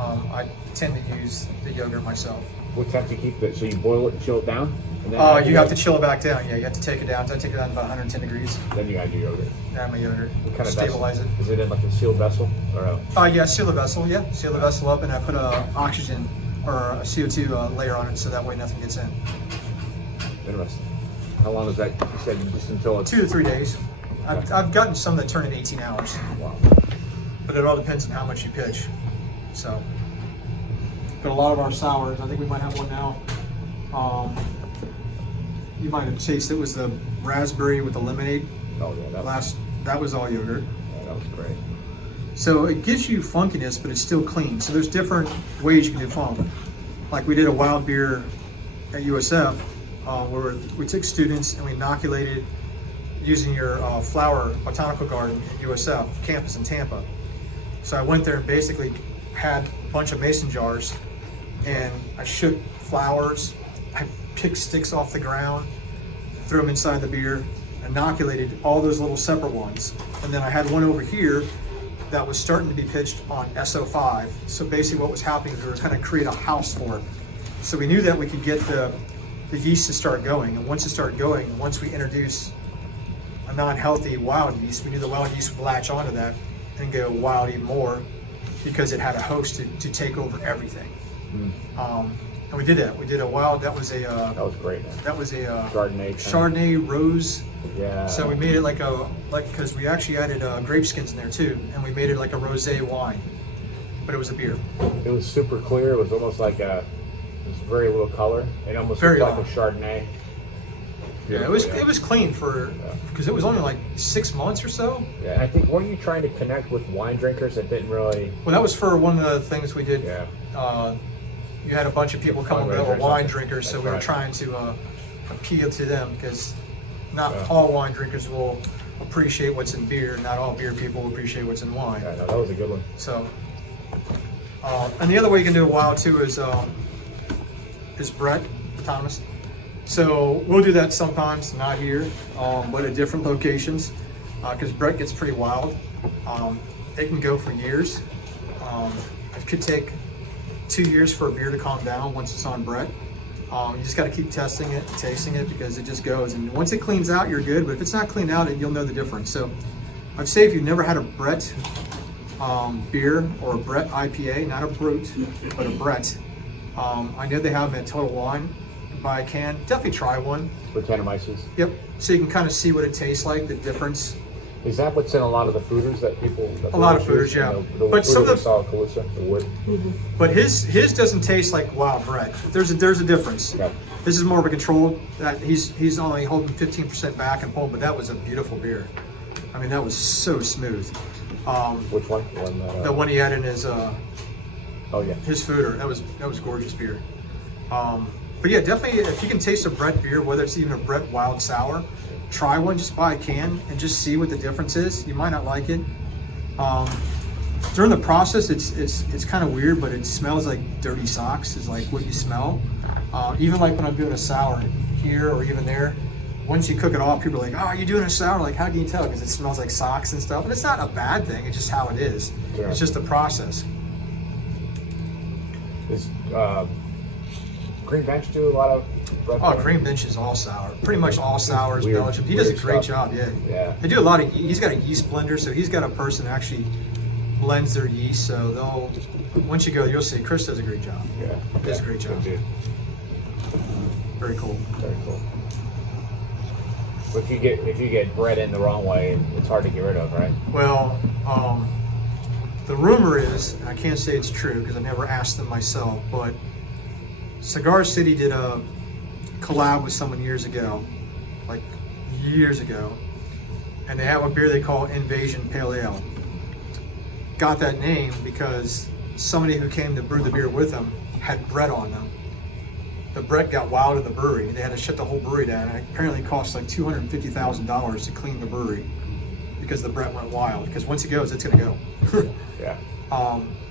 I tend to use the yogurt myself. What time do you keep it? So you boil it and chill it down? And then add You the have to yogurt? chill it back down. Yeah, you have to take it down. So I take it down to about 110 degrees. Then you add your yogurt. Add my yogurt. What kind of Stabilize vessel? Is it in like a sealed vessel or a? Yeah, seal the vessel. Yeah, seal the vessel up, and I put a oxygen or a CO2 layer on it, so that way nothing gets in. Interesting. How long is that? You said just until it's 2 to 3 days. I've gotten some that turn in 18 hours, Wow. but it all depends on how much you pitch. So, but a lot of our sours, I think we might have one now. You might have tasted, it was the raspberry with the lemonade. Oh yeah, that That was all yogurt. was great. So it gives you funkiness, but it's still clean. So there's different ways you can do foam. Like we did a wild beer at USF, where we took students and we inoculated using your flower botanical garden at USF campus in Tampa. So I went there and basically had a bunch of mason jars, and I shook flowers, I picked sticks off the ground, threw them inside the beer, inoculated all those little separate ones. And then I had one over here that was starting to be pitched on SO5. So basically what was happening is we were trying to create a house for it. So we knew that we could get the yeast to start going. And once it started going, once we introduced a non-healthy wild yeast, we knew the wild yeast would latch onto that and go wild even more because it had a host to take over everything. And we did that. We did a wild, that was That was great, man. that was a Chardonnay. Chardonnay rose. Yeah. So we made it because we actually added grape skins in there too, and we made it like a rosé wine, but it was a beer. It was super clear. It was almost like it was very little color. It almost Very looked like light. a Chardonnay. Yeah, it was clean because it was only like 6 months or so. Yeah, and I think, weren't you trying to connect with wine drinkers that didn't really? Well, that was for one of the things we did. Yeah. You had a bunch of people coming that were Fundraisers, wine okay. drinkers, so That's we were right. trying to appeal to them because not Yeah. all wine drinkers will appreciate what's in beer. Not all beer people will appreciate what's in wine. Yeah, no, that was a good one. So, and the other way you can do a wild too is Brett Thomas. So we'll do that sometimes, not here, but at different locations, because Brett gets pretty wild. It can go for years. It could take 2 years for a beer to calm down once it's on Brett. You just got to keep testing it, tasting it, because it just goes. And once it cleans out, you're good. But if it's not cleaned out, you'll know the difference. So I'd say if you've never had a Brett beer or a Brett IPA, not a Brut, but a Brett, I know they have them at Total Wine. Buy a can, definitely try one. Brettanomyces. Yep. So you can kind of see what it tastes like, the difference. Is that what's in a lot of the fooders that people? A lot of fooders, yeah. The But some of the- solid Calusa, the wood. But his doesn't taste like wild Brett. There's a difference. Yeah. This is more of a controlled. That he's only holding 15% back and pulling, but that was a beautiful beer. I mean, that was so smooth. Which one? The one he had in his Oh yeah. his fooder, that was gorgeous beer. But yeah, definitely if you can taste a Brett beer, whether it's even a Brett Wild Sour, try one. Just buy a can and just see what the difference is. You might not like it. During the process, it's kind of weird, but it smells like dirty socks. Is like what you smell. Even like when I'm doing a sour here or even there, once you cook it off, people are like, "Oh, you're doing a sour?" Like, how can you tell? Because it smells like socks and stuff. And it's not a bad thing. It's just how it is. Yeah. It's just a process. Is Green Bench do a lot of? Oh, Green Bench is all sour. Pretty much all sours, Weird- Belgium. He does a weird great stuff. job, yeah. Yeah. They do a lot of, he's got a yeast blender, so he's got a person that actually blends their yeast, so once you go, you'll see, Chris does a great job. Yeah. Does a great job. Good dude. Very cool. Very cool. But if you get bread in the wrong way, it's hard to get rid of, right? Well, the rumor is, and I can't say it's true because I never asked them myself, but Cigar City did a collab with someone years ago, and they have a beer they call Invasion Pale Ale. Got that name because somebody who came to brew the beer with them had Brett on them. The Brett got wild at the brewery. They had to shut the whole brewery down. It apparently cost like $250,000 to clean the brewery because the Brett went wild. Because once it goes, it's going to go. Yeah.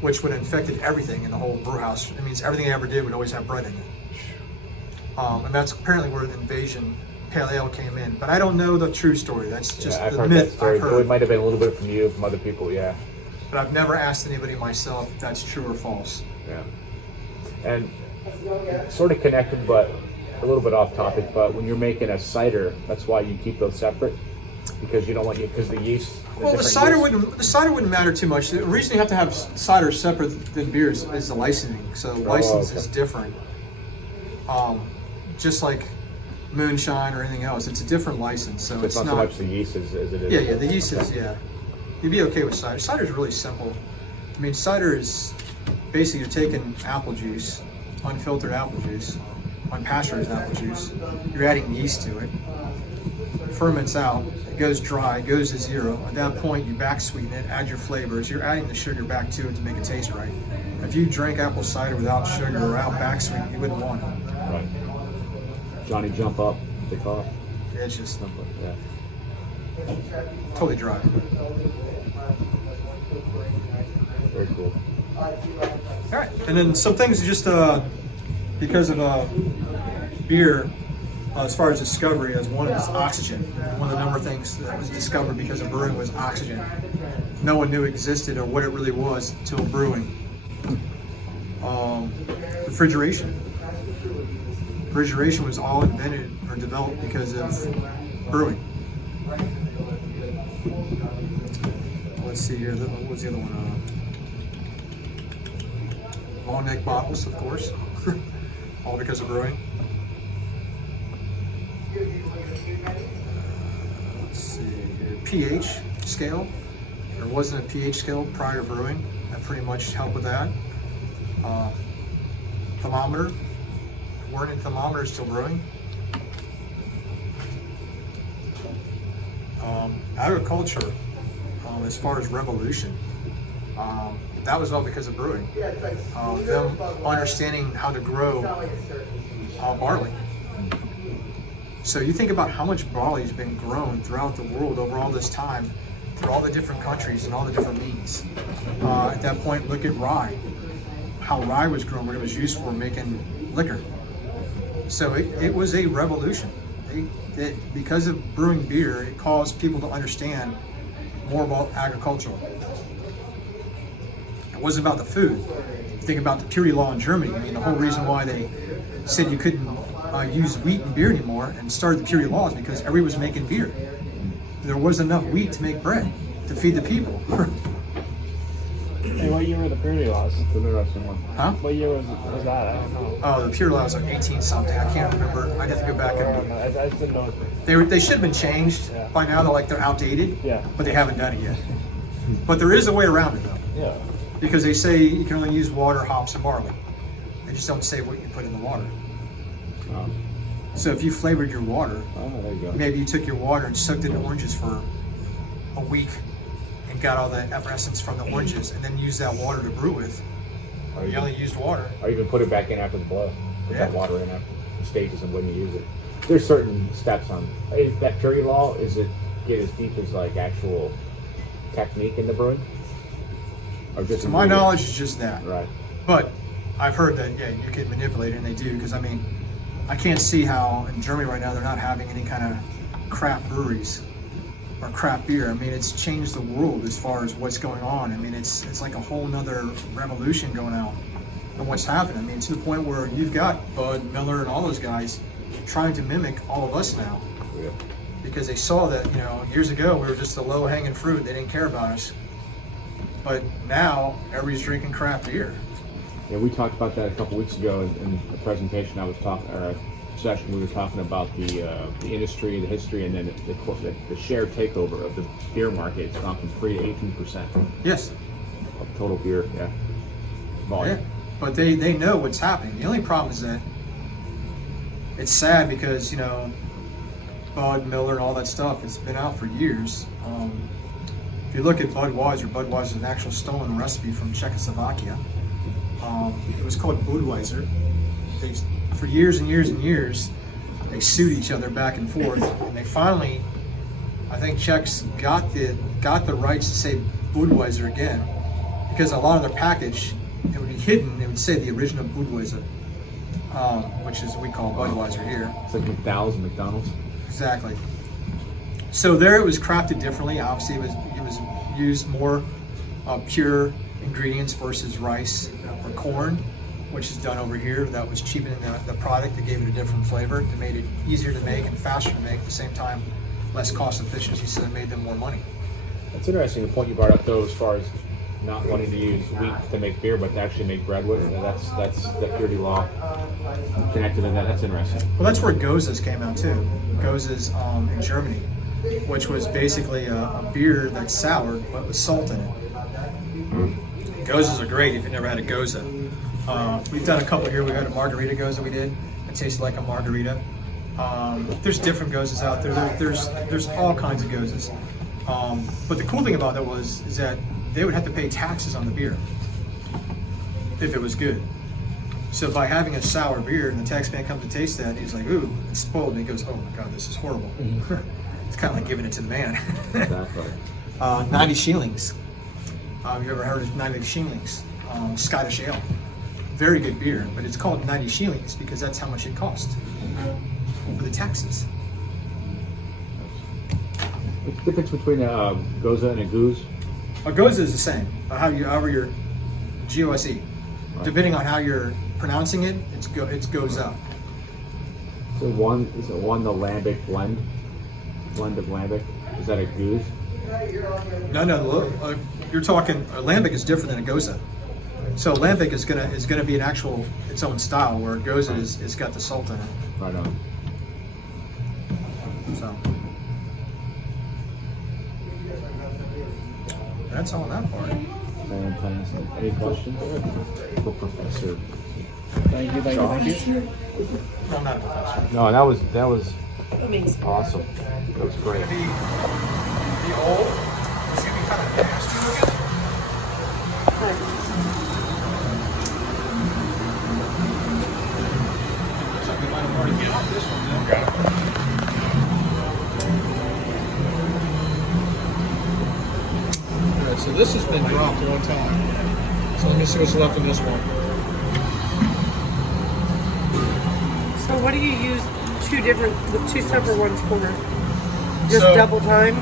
Which would have infected everything in the whole brew house. It means everything I ever did would always have bread in it. And that's apparently where the Invasion Pale Ale came in. But I don't know the true story. That's just I've the heard that myth story. I've heard. It might have been a little bit from you, from other people, yeah. But I've never asked anybody myself if that's true or false. Yeah. And sort of connected, but a little bit off topic, but when you're making a cider, that's why you keep those separate, because you don't want because the yeast. Well, the cider wouldn't matter too much. The reason you have to have cider separate than beers is the licensing. So license is different. Just like moonshine or anything else, it's a different license. So It's not so much the yeast as it is. Yeah, the yeast is, yeah. You'd be okay with cider. Cider is really simple. I mean, cider is basically you're taking apple juice, unfiltered apple juice, unpasteurized apple juice. You're adding yeast to it. It ferments out. It it goes dry, it goes to zero. At that point, you back sweeten it, add your flavors. You're adding the sugar back to it to make it taste right. If you drink apple cider without sugar or without back sweeten, you wouldn't want it. Right. Johnny jump up, take off. It's just Something like that. totally dry. Very cool. All right, and then some things just because of beer, as far as discovery, as one is oxygen. One of the number of things that was discovered because of brewing was oxygen. No one knew it existed or what it really was until brewing. Refrigeration. Refrigeration was all invented or developed because of brewing. Let's see here. What was the other one? Long neck bottles, of course, all because of brewing. Let's see here. pH scale. There wasn't a pH scale prior to brewing. That pretty much helped with that. Thermometer. Weren't in thermometers still brewing. Agriculture, as far as revolution, that was all because of brewing. Them understanding how to grow barley. So you think about how much barley has been grown throughout the world over all this time, through all the different countries and all the different means. At that point, look at rye. How rye was grown, what it was used for making liquor. So it was a revolution. Because of brewing beer, it caused people to understand more about agriculture. It wasn't about the food. Think about the purity law in Germany. I mean, the whole reason why they said you couldn't use wheat in beer anymore and started the purity law is because everybody was making beer. There wasn't enough wheat to make bread to feed the people. Hey, what year were the purity laws? It's an interesting one. Huh? What year was that? I don't know. Oh, the purity law was like 18 something. I can't remember. I'd have to go back I don't and know. I just didn't know. they should have been changed Yeah. by now. They're outdated. Yeah. But they haven't done it yet. But there is a way around it though, Yeah. because they say you can only use water, hops, and barley. They just don't say what you put in the water. Oh, So if you flavored your water, there you go. maybe you took your water and soaked it in oranges for a week and got all the effervescence from the oranges and then used that water to brew with. You only used water. Or even put it back in after the blow. Put that Yeah. water in after the stages and when you use it. There's certain steps on that purity law. Is it get as deep as like actual technique in the brewing? Or just To my knowledge, it's just that. Right. But I've heard that, yeah, you can manipulate it, and they do, because I mean, I can't see how in Germany right now they're not having any kind of crap breweries or crap beer. I mean, it's changed the world as far as what's going on. I mean, it's like a whole nother revolution going on and what's happening. I mean, to the point where you've got Bud, Miller, and all those guys trying to mimic all of us now, Yeah. because they saw that, you know, years ago we were just a low-hanging fruit. They didn't care about us. But now everybody's drinking craft beer. Yeah, we talked about that a couple weeks ago in a presentation. I was talking, or a session we were talking about the industry, the history, and then the share takeover of the beer market. It's gone from 3 to 18% Yes. of total beer. Yeah, Yeah, volume. but they know what's happening. The only problem is that it's sad because, you know, Bud, Miller, and all that stuff, it's been out for years. If you look at Budweiser is an actual stolen recipe from Czechoslovakia. It was called Budweiser. For years and years and years, they sued each other back and forth, and they finally, I think Czechs got the rights to say Budweiser again, because a lot of their package, it would be hidden. It would say the original Budweiser, which is what we call Budweiser here. It's like McDowell's and McDonald's. Exactly. So there it was crafted differently. Obviously, it was used more pure ingredients versus rice or corn, which is done over here. That was cheapening the product. That gave it a different flavor. It made it easier to make and faster to make. At the same time, less cost efficiency, so it made them more money. That's interesting. The point you brought up though, as far as not wanting to use wheat to make beer, but to actually make bread with. That's the purity law connected to that. That's interesting. Well, that's where Gozas came out too. Gozas in Germany, which was basically a beer that's soured but with salt in it. Gozas are great if you've never had a Goza. We've done a couple here. We had a margarita Goza we did. It tasted like a margarita. There's different gozes out there. There's all kinds of gozes. But the cool thing about that is that they would have to pay taxes on the beer if it was good. So by having a sour beer and the tax man comes to taste that, he's like, ooh, it's spoiled. And he goes, oh my God, this is horrible. It's kind of like giving it to the man. Exactly. 90 shillings. You ever heard of 90 shillings? Scottish ale. Very good beer, but it's called 90 shillings because that's how much it costs for the taxes. What's the difference between a goza and a goose? A goza is the same. However your GOSE. Depending on how you're pronouncing it, it goes up. So is it one the lambic blend of lambic? Is that a goose? No. You're talking lambic is different than a goza. So lambic is gonna be its own style, where a goza is got the salt in it. Right on. So that's all that part. Fantastic. Any questions for Professor? Thank you. No, I'm not a professional. No, that was Amazing. awesome. That was great. The old is gonna be kind of nasty looking. Looks like we might have already get off this one now. Alright, so this has been dropped one time. So let me see what's left in this one. So what do you use the two separate ones for? Just So- double time?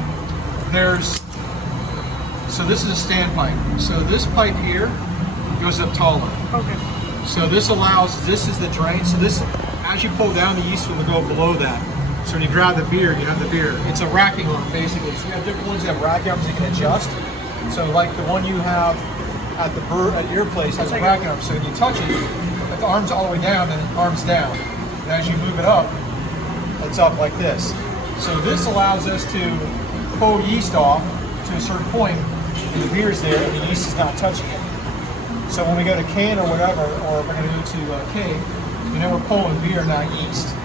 So this is a standpipe. So this pipe here goes up taller. Okay. So this is the drain. So this, as you pull down, the yeast will go below that. So when you grab the beer, you have the beer. It's a racking arm, basically. So you have different ones that have racking arms that you can adjust. So like the one you have at your place has a racking arm. So when you touch it, if the arm's all the way down, then the arm's down. And as you move it up, it's up like this. So this allows us to pull yeast off to a certain point, and the beer's there, and the yeast is not touching it. So when we go to can or whatever, or we're going to go to cake, we're pulling beer, not yeast,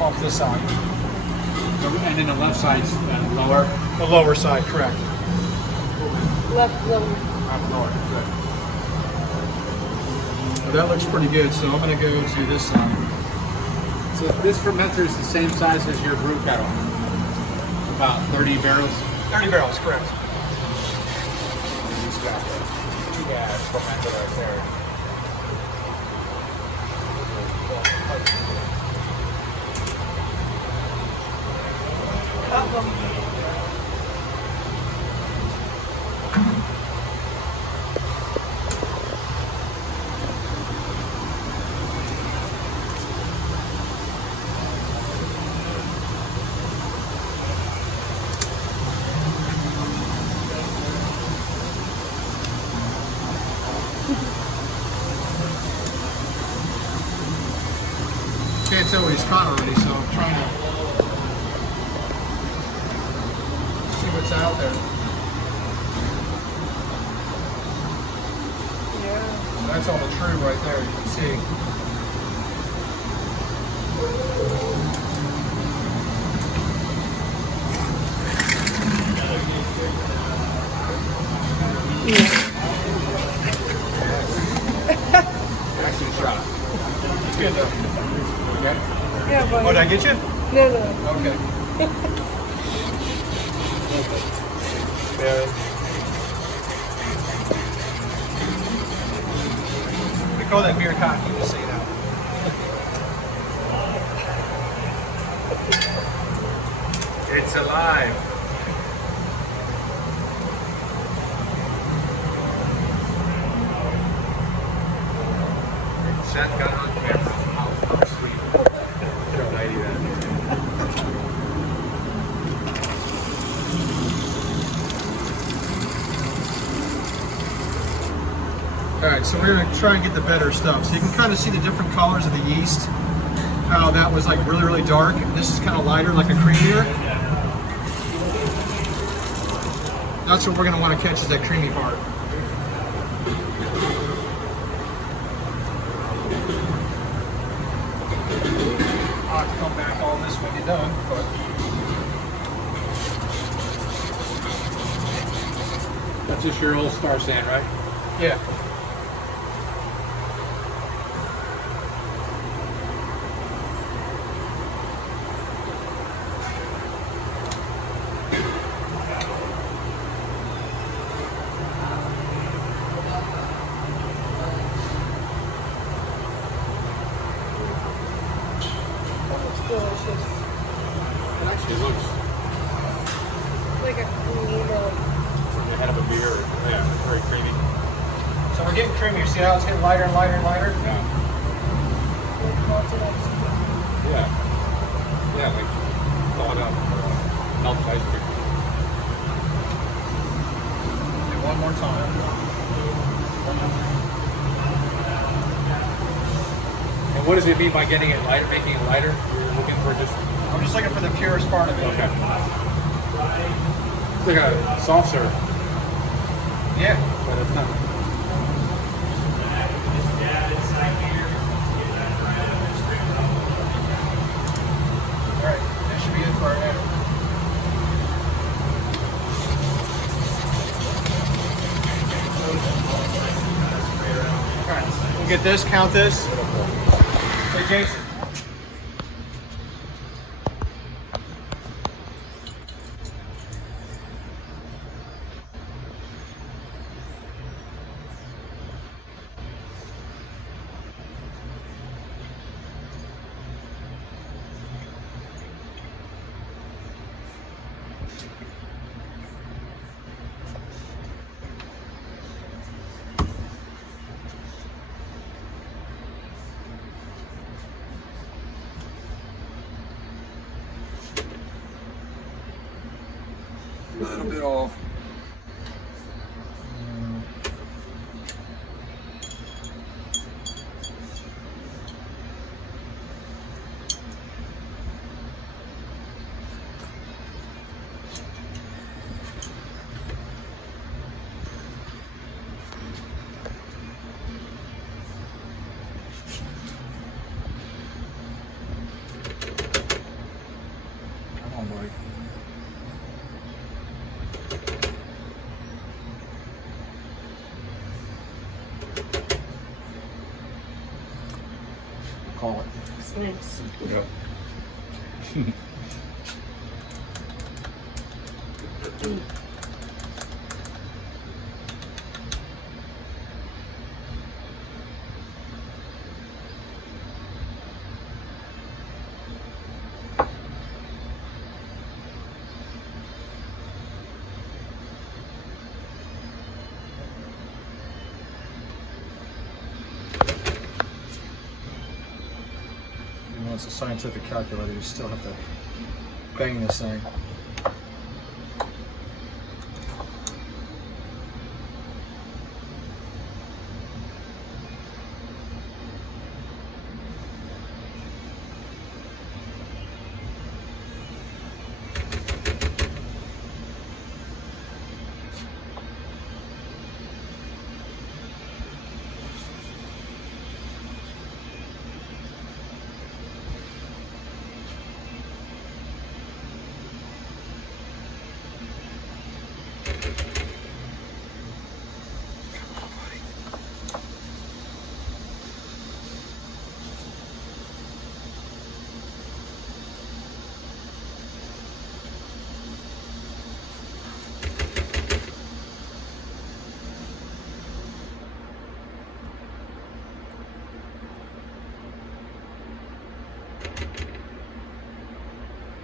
off this side. And then the left side's lower. The lower side, correct. Left lower. Lower. Good. So that looks pretty good. So I'm going to go to this side. So this fermenter is the same size as your brew kettle. About 30 barrels. 30 barrels, correct. He's got two guys fermented right there. Can't tell what he's caught already, so I'm trying to see what's out there. Yeah. That's all the true right there, you can see. Actually shot. It's good though. Okay. Yeah, but Oh, did I get you? no. Okay. We call that beer cocky, just so you know. It's alive. Shotgun on camera. How sweet. Tell lady that. Alright, so we're going to try and get the better stuff. So you can kind of see the different colors of the yeast. How that was like really, really dark. And this is kind of lighter, like a creamier. That's what we're going to want to catch, is that creamy part. not come back on this when you're done, but That's just your old Star Sand, right? yeah. It's delicious. It actually looks Like a cream or like the head of a beer. Yeah, it's very creamy. So we're getting creamier. See how it's getting lighter and lighter and lighter? Yeah. melted ice cream. Yeah. Yeah, like thawed up melted ice cream. Okay, one more time. And what does it mean by getting it lighter, making it lighter? You're looking for just I'm just looking for the purest part of it. okay. It's like a soft serve, Yeah. but it's not. All right. That should be it for our now. Okay. We'll get this. Count this. Hey, Jason. A little bit off. Come on, buddy. Call it. It's nice. Yeah. Even though it's a scientific calculator, you still have to bang this thing.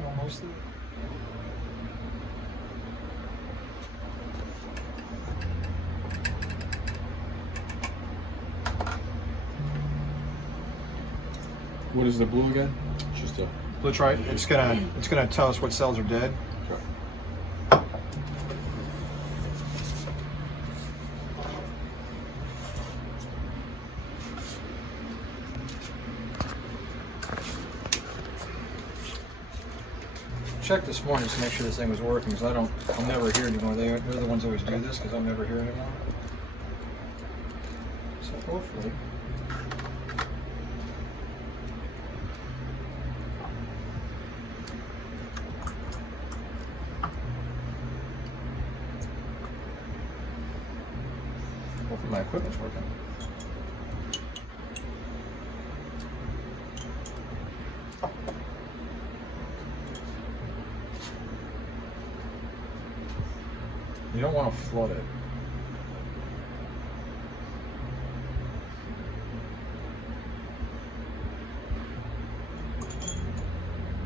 Almost there. What is the blue again? It's just a. Let's try it. It's gonna tell us what cells are dead. Check this morning to make sure this thing was working because I'll never hear anymore. They're the ones who always do this because I'll never hear anymore. So hopefully. Hopefully my equipment's working. You don't want to flood it.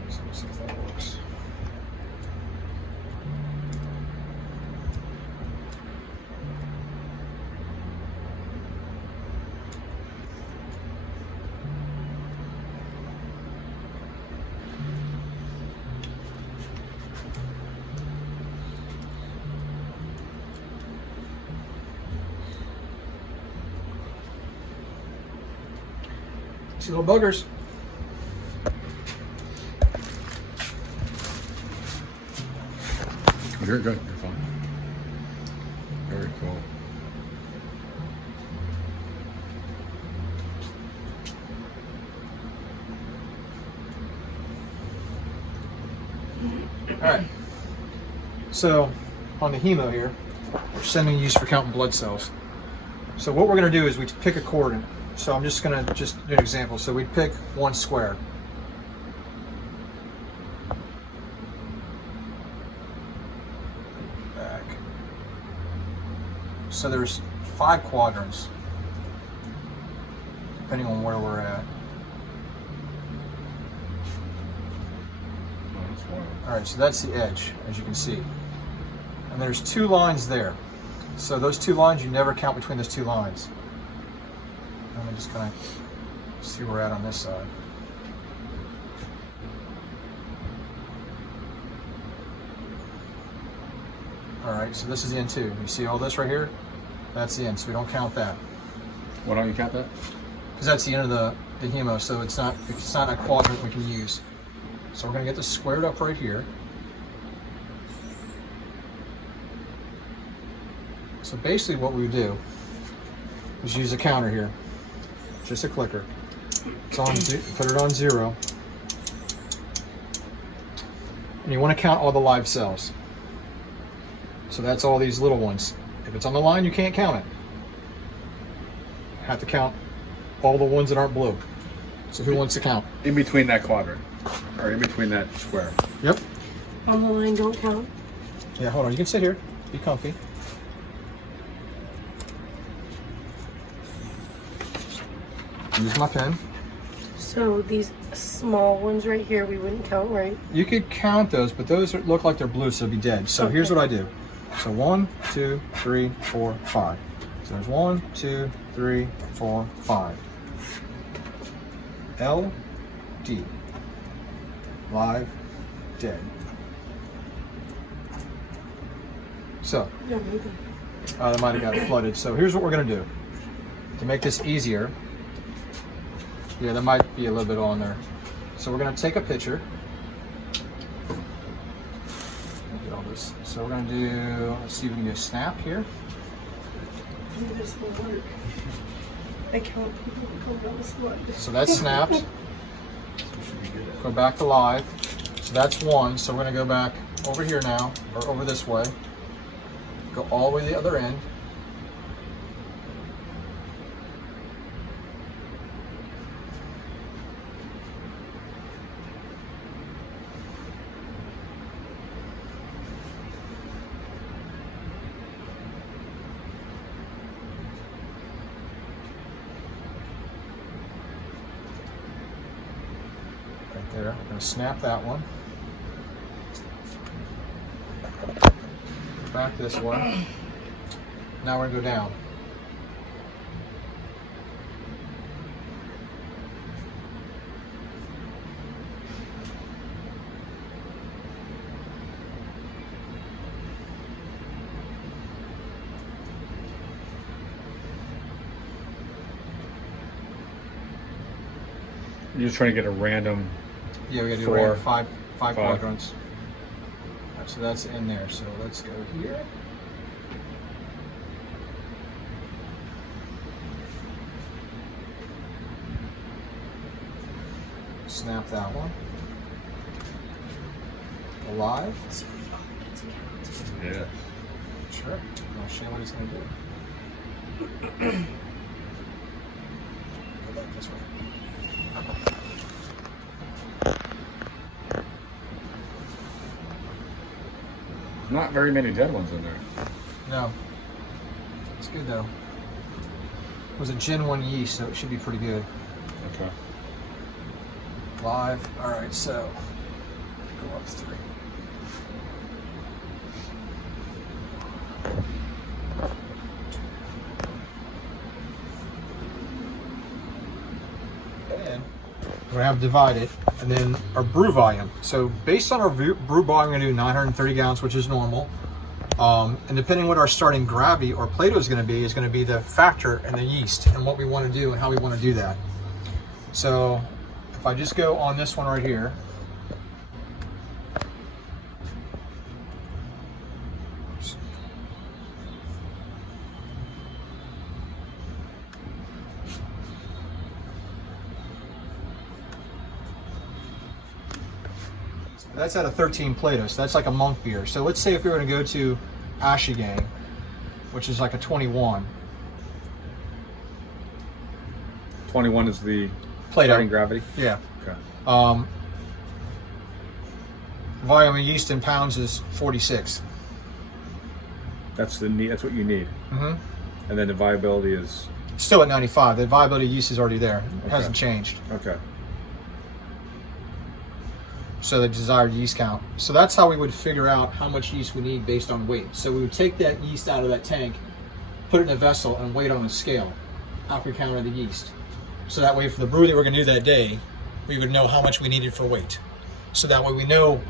So let's see if that works. See little buggers. You're good. You're fine. Very cool. All right. So on the hemo here, we're sending use for counting blood cells. So what we're going to do is we pick a coordinate. So I'm just going to do an example. So we pick 1 square. Back. So there's 5 quadrants, depending on where we're at. All right, so that's the edge, as you can see. And there's 2 lines there. So those 2 lines, you never count between those 2 lines. Let me just kind of see where we're at on this side. All right, so this is the end too. You see all this right here? That's the end, so we don't count that. Why don't you count that? Because that's the end of the hemo, so it's not a quadrant we can use. So we're going to get this squared up right here. So basically what we do is use a counter here, just a clicker. It's on, put it on 0. And you want to count all the live cells. So that's all these little ones. If it's on the line, you can't count it. You have to count all the ones that aren't blue. So who wants to count? In between that quadrant, or in between that square. Yep. On the line, don't count. Yeah, hold on. You can sit here. Be comfy. Use my pen. So these small ones right here, we wouldn't count, right? You could count those, but those look like they're blue, so it'd be dead. So here's what I do. So 1, 2, 3, 4, 5. So there's 1, 2, 3, 4, 5. L, D. Live, dead. So, Yeah, maybe. that might have got flooded. So here's what we're going to do. To make this easier, yeah, there might be a little bit on there. So we're going to take a picture. Get all this. So we're going to do, let's see if we can do a snap here. Maybe this will work. I count people who come down the slide. So that's snapped. Go back to live. So that's 1. So we're going to go back over here now, or over this way. Go all the way to the other end. Right there. I'm going to snap that one. Back this way. Now we're going to go down. You're just trying to get a random. Yeah, we got to do 4, around five 5. quadrants. All right, so that's in there. So let's go here. Snap that one. Alive. Yeah. Sure. I'll show you what he's going to do. back this way. Not very many dead ones in there. No. It's good though. It was a Gen 1 yeast, so it should be pretty good. Okay. Live. Alright, so go up 3. And we're gonna have divided, and then our brew volume. So based on our brew volume, we're gonna do 930 gallons, which is normal. And depending what our starting gravity or Play-Doh is going to be the factor and the yeast and what we want to do and how we want to do that. So if I just go on this one right here, that's at a 13 Play-Doh, so that's like a monk beer. So let's say if we were to go to Ashigang, which is like a 21. 21 is the Play-Doh. starting gravity. Yeah. Okay. Volume of yeast in pounds is 46. That's what you need. Mm-hmm. And then the viability is Still at 95. The viability of yeast is already there. It Okay. hasn't changed. okay. So the desired yeast count. So that's how we would figure out how much yeast we need based on weight. So we would take that yeast out of that tank, put it in a vessel, and weigh it on a scale after we counted the yeast. So that way for the brew that we're going to do that day, we would know how much we needed for weight. So that way we know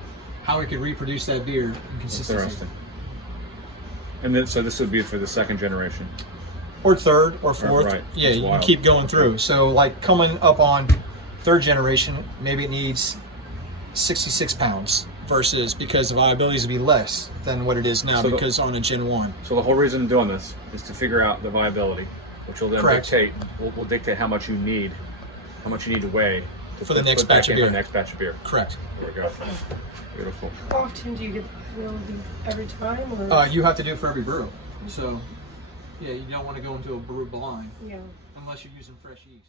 how we could reproduce that beer in That's consistency. interesting. And then, so this would be for the second generation. Or third or fourth. Right. Yeah, That's you wild. can keep going through. So like coming up on third generation, maybe it needs 66 pounds versus because the viability is to be less than what it is now So the- because on a Gen 1. So the whole reason I'm doing this is to figure out the viability, which will then Correct. dictate will dictate how much you need to weigh to For the put next back batch of in beer. the next batch of beer. Correct. There we go. Beautiful. How often do you get the ability every time? Or? You have to do it for every brew. So, yeah, you don't want to go into a brew blind Yeah. unless you're using fresh yeast.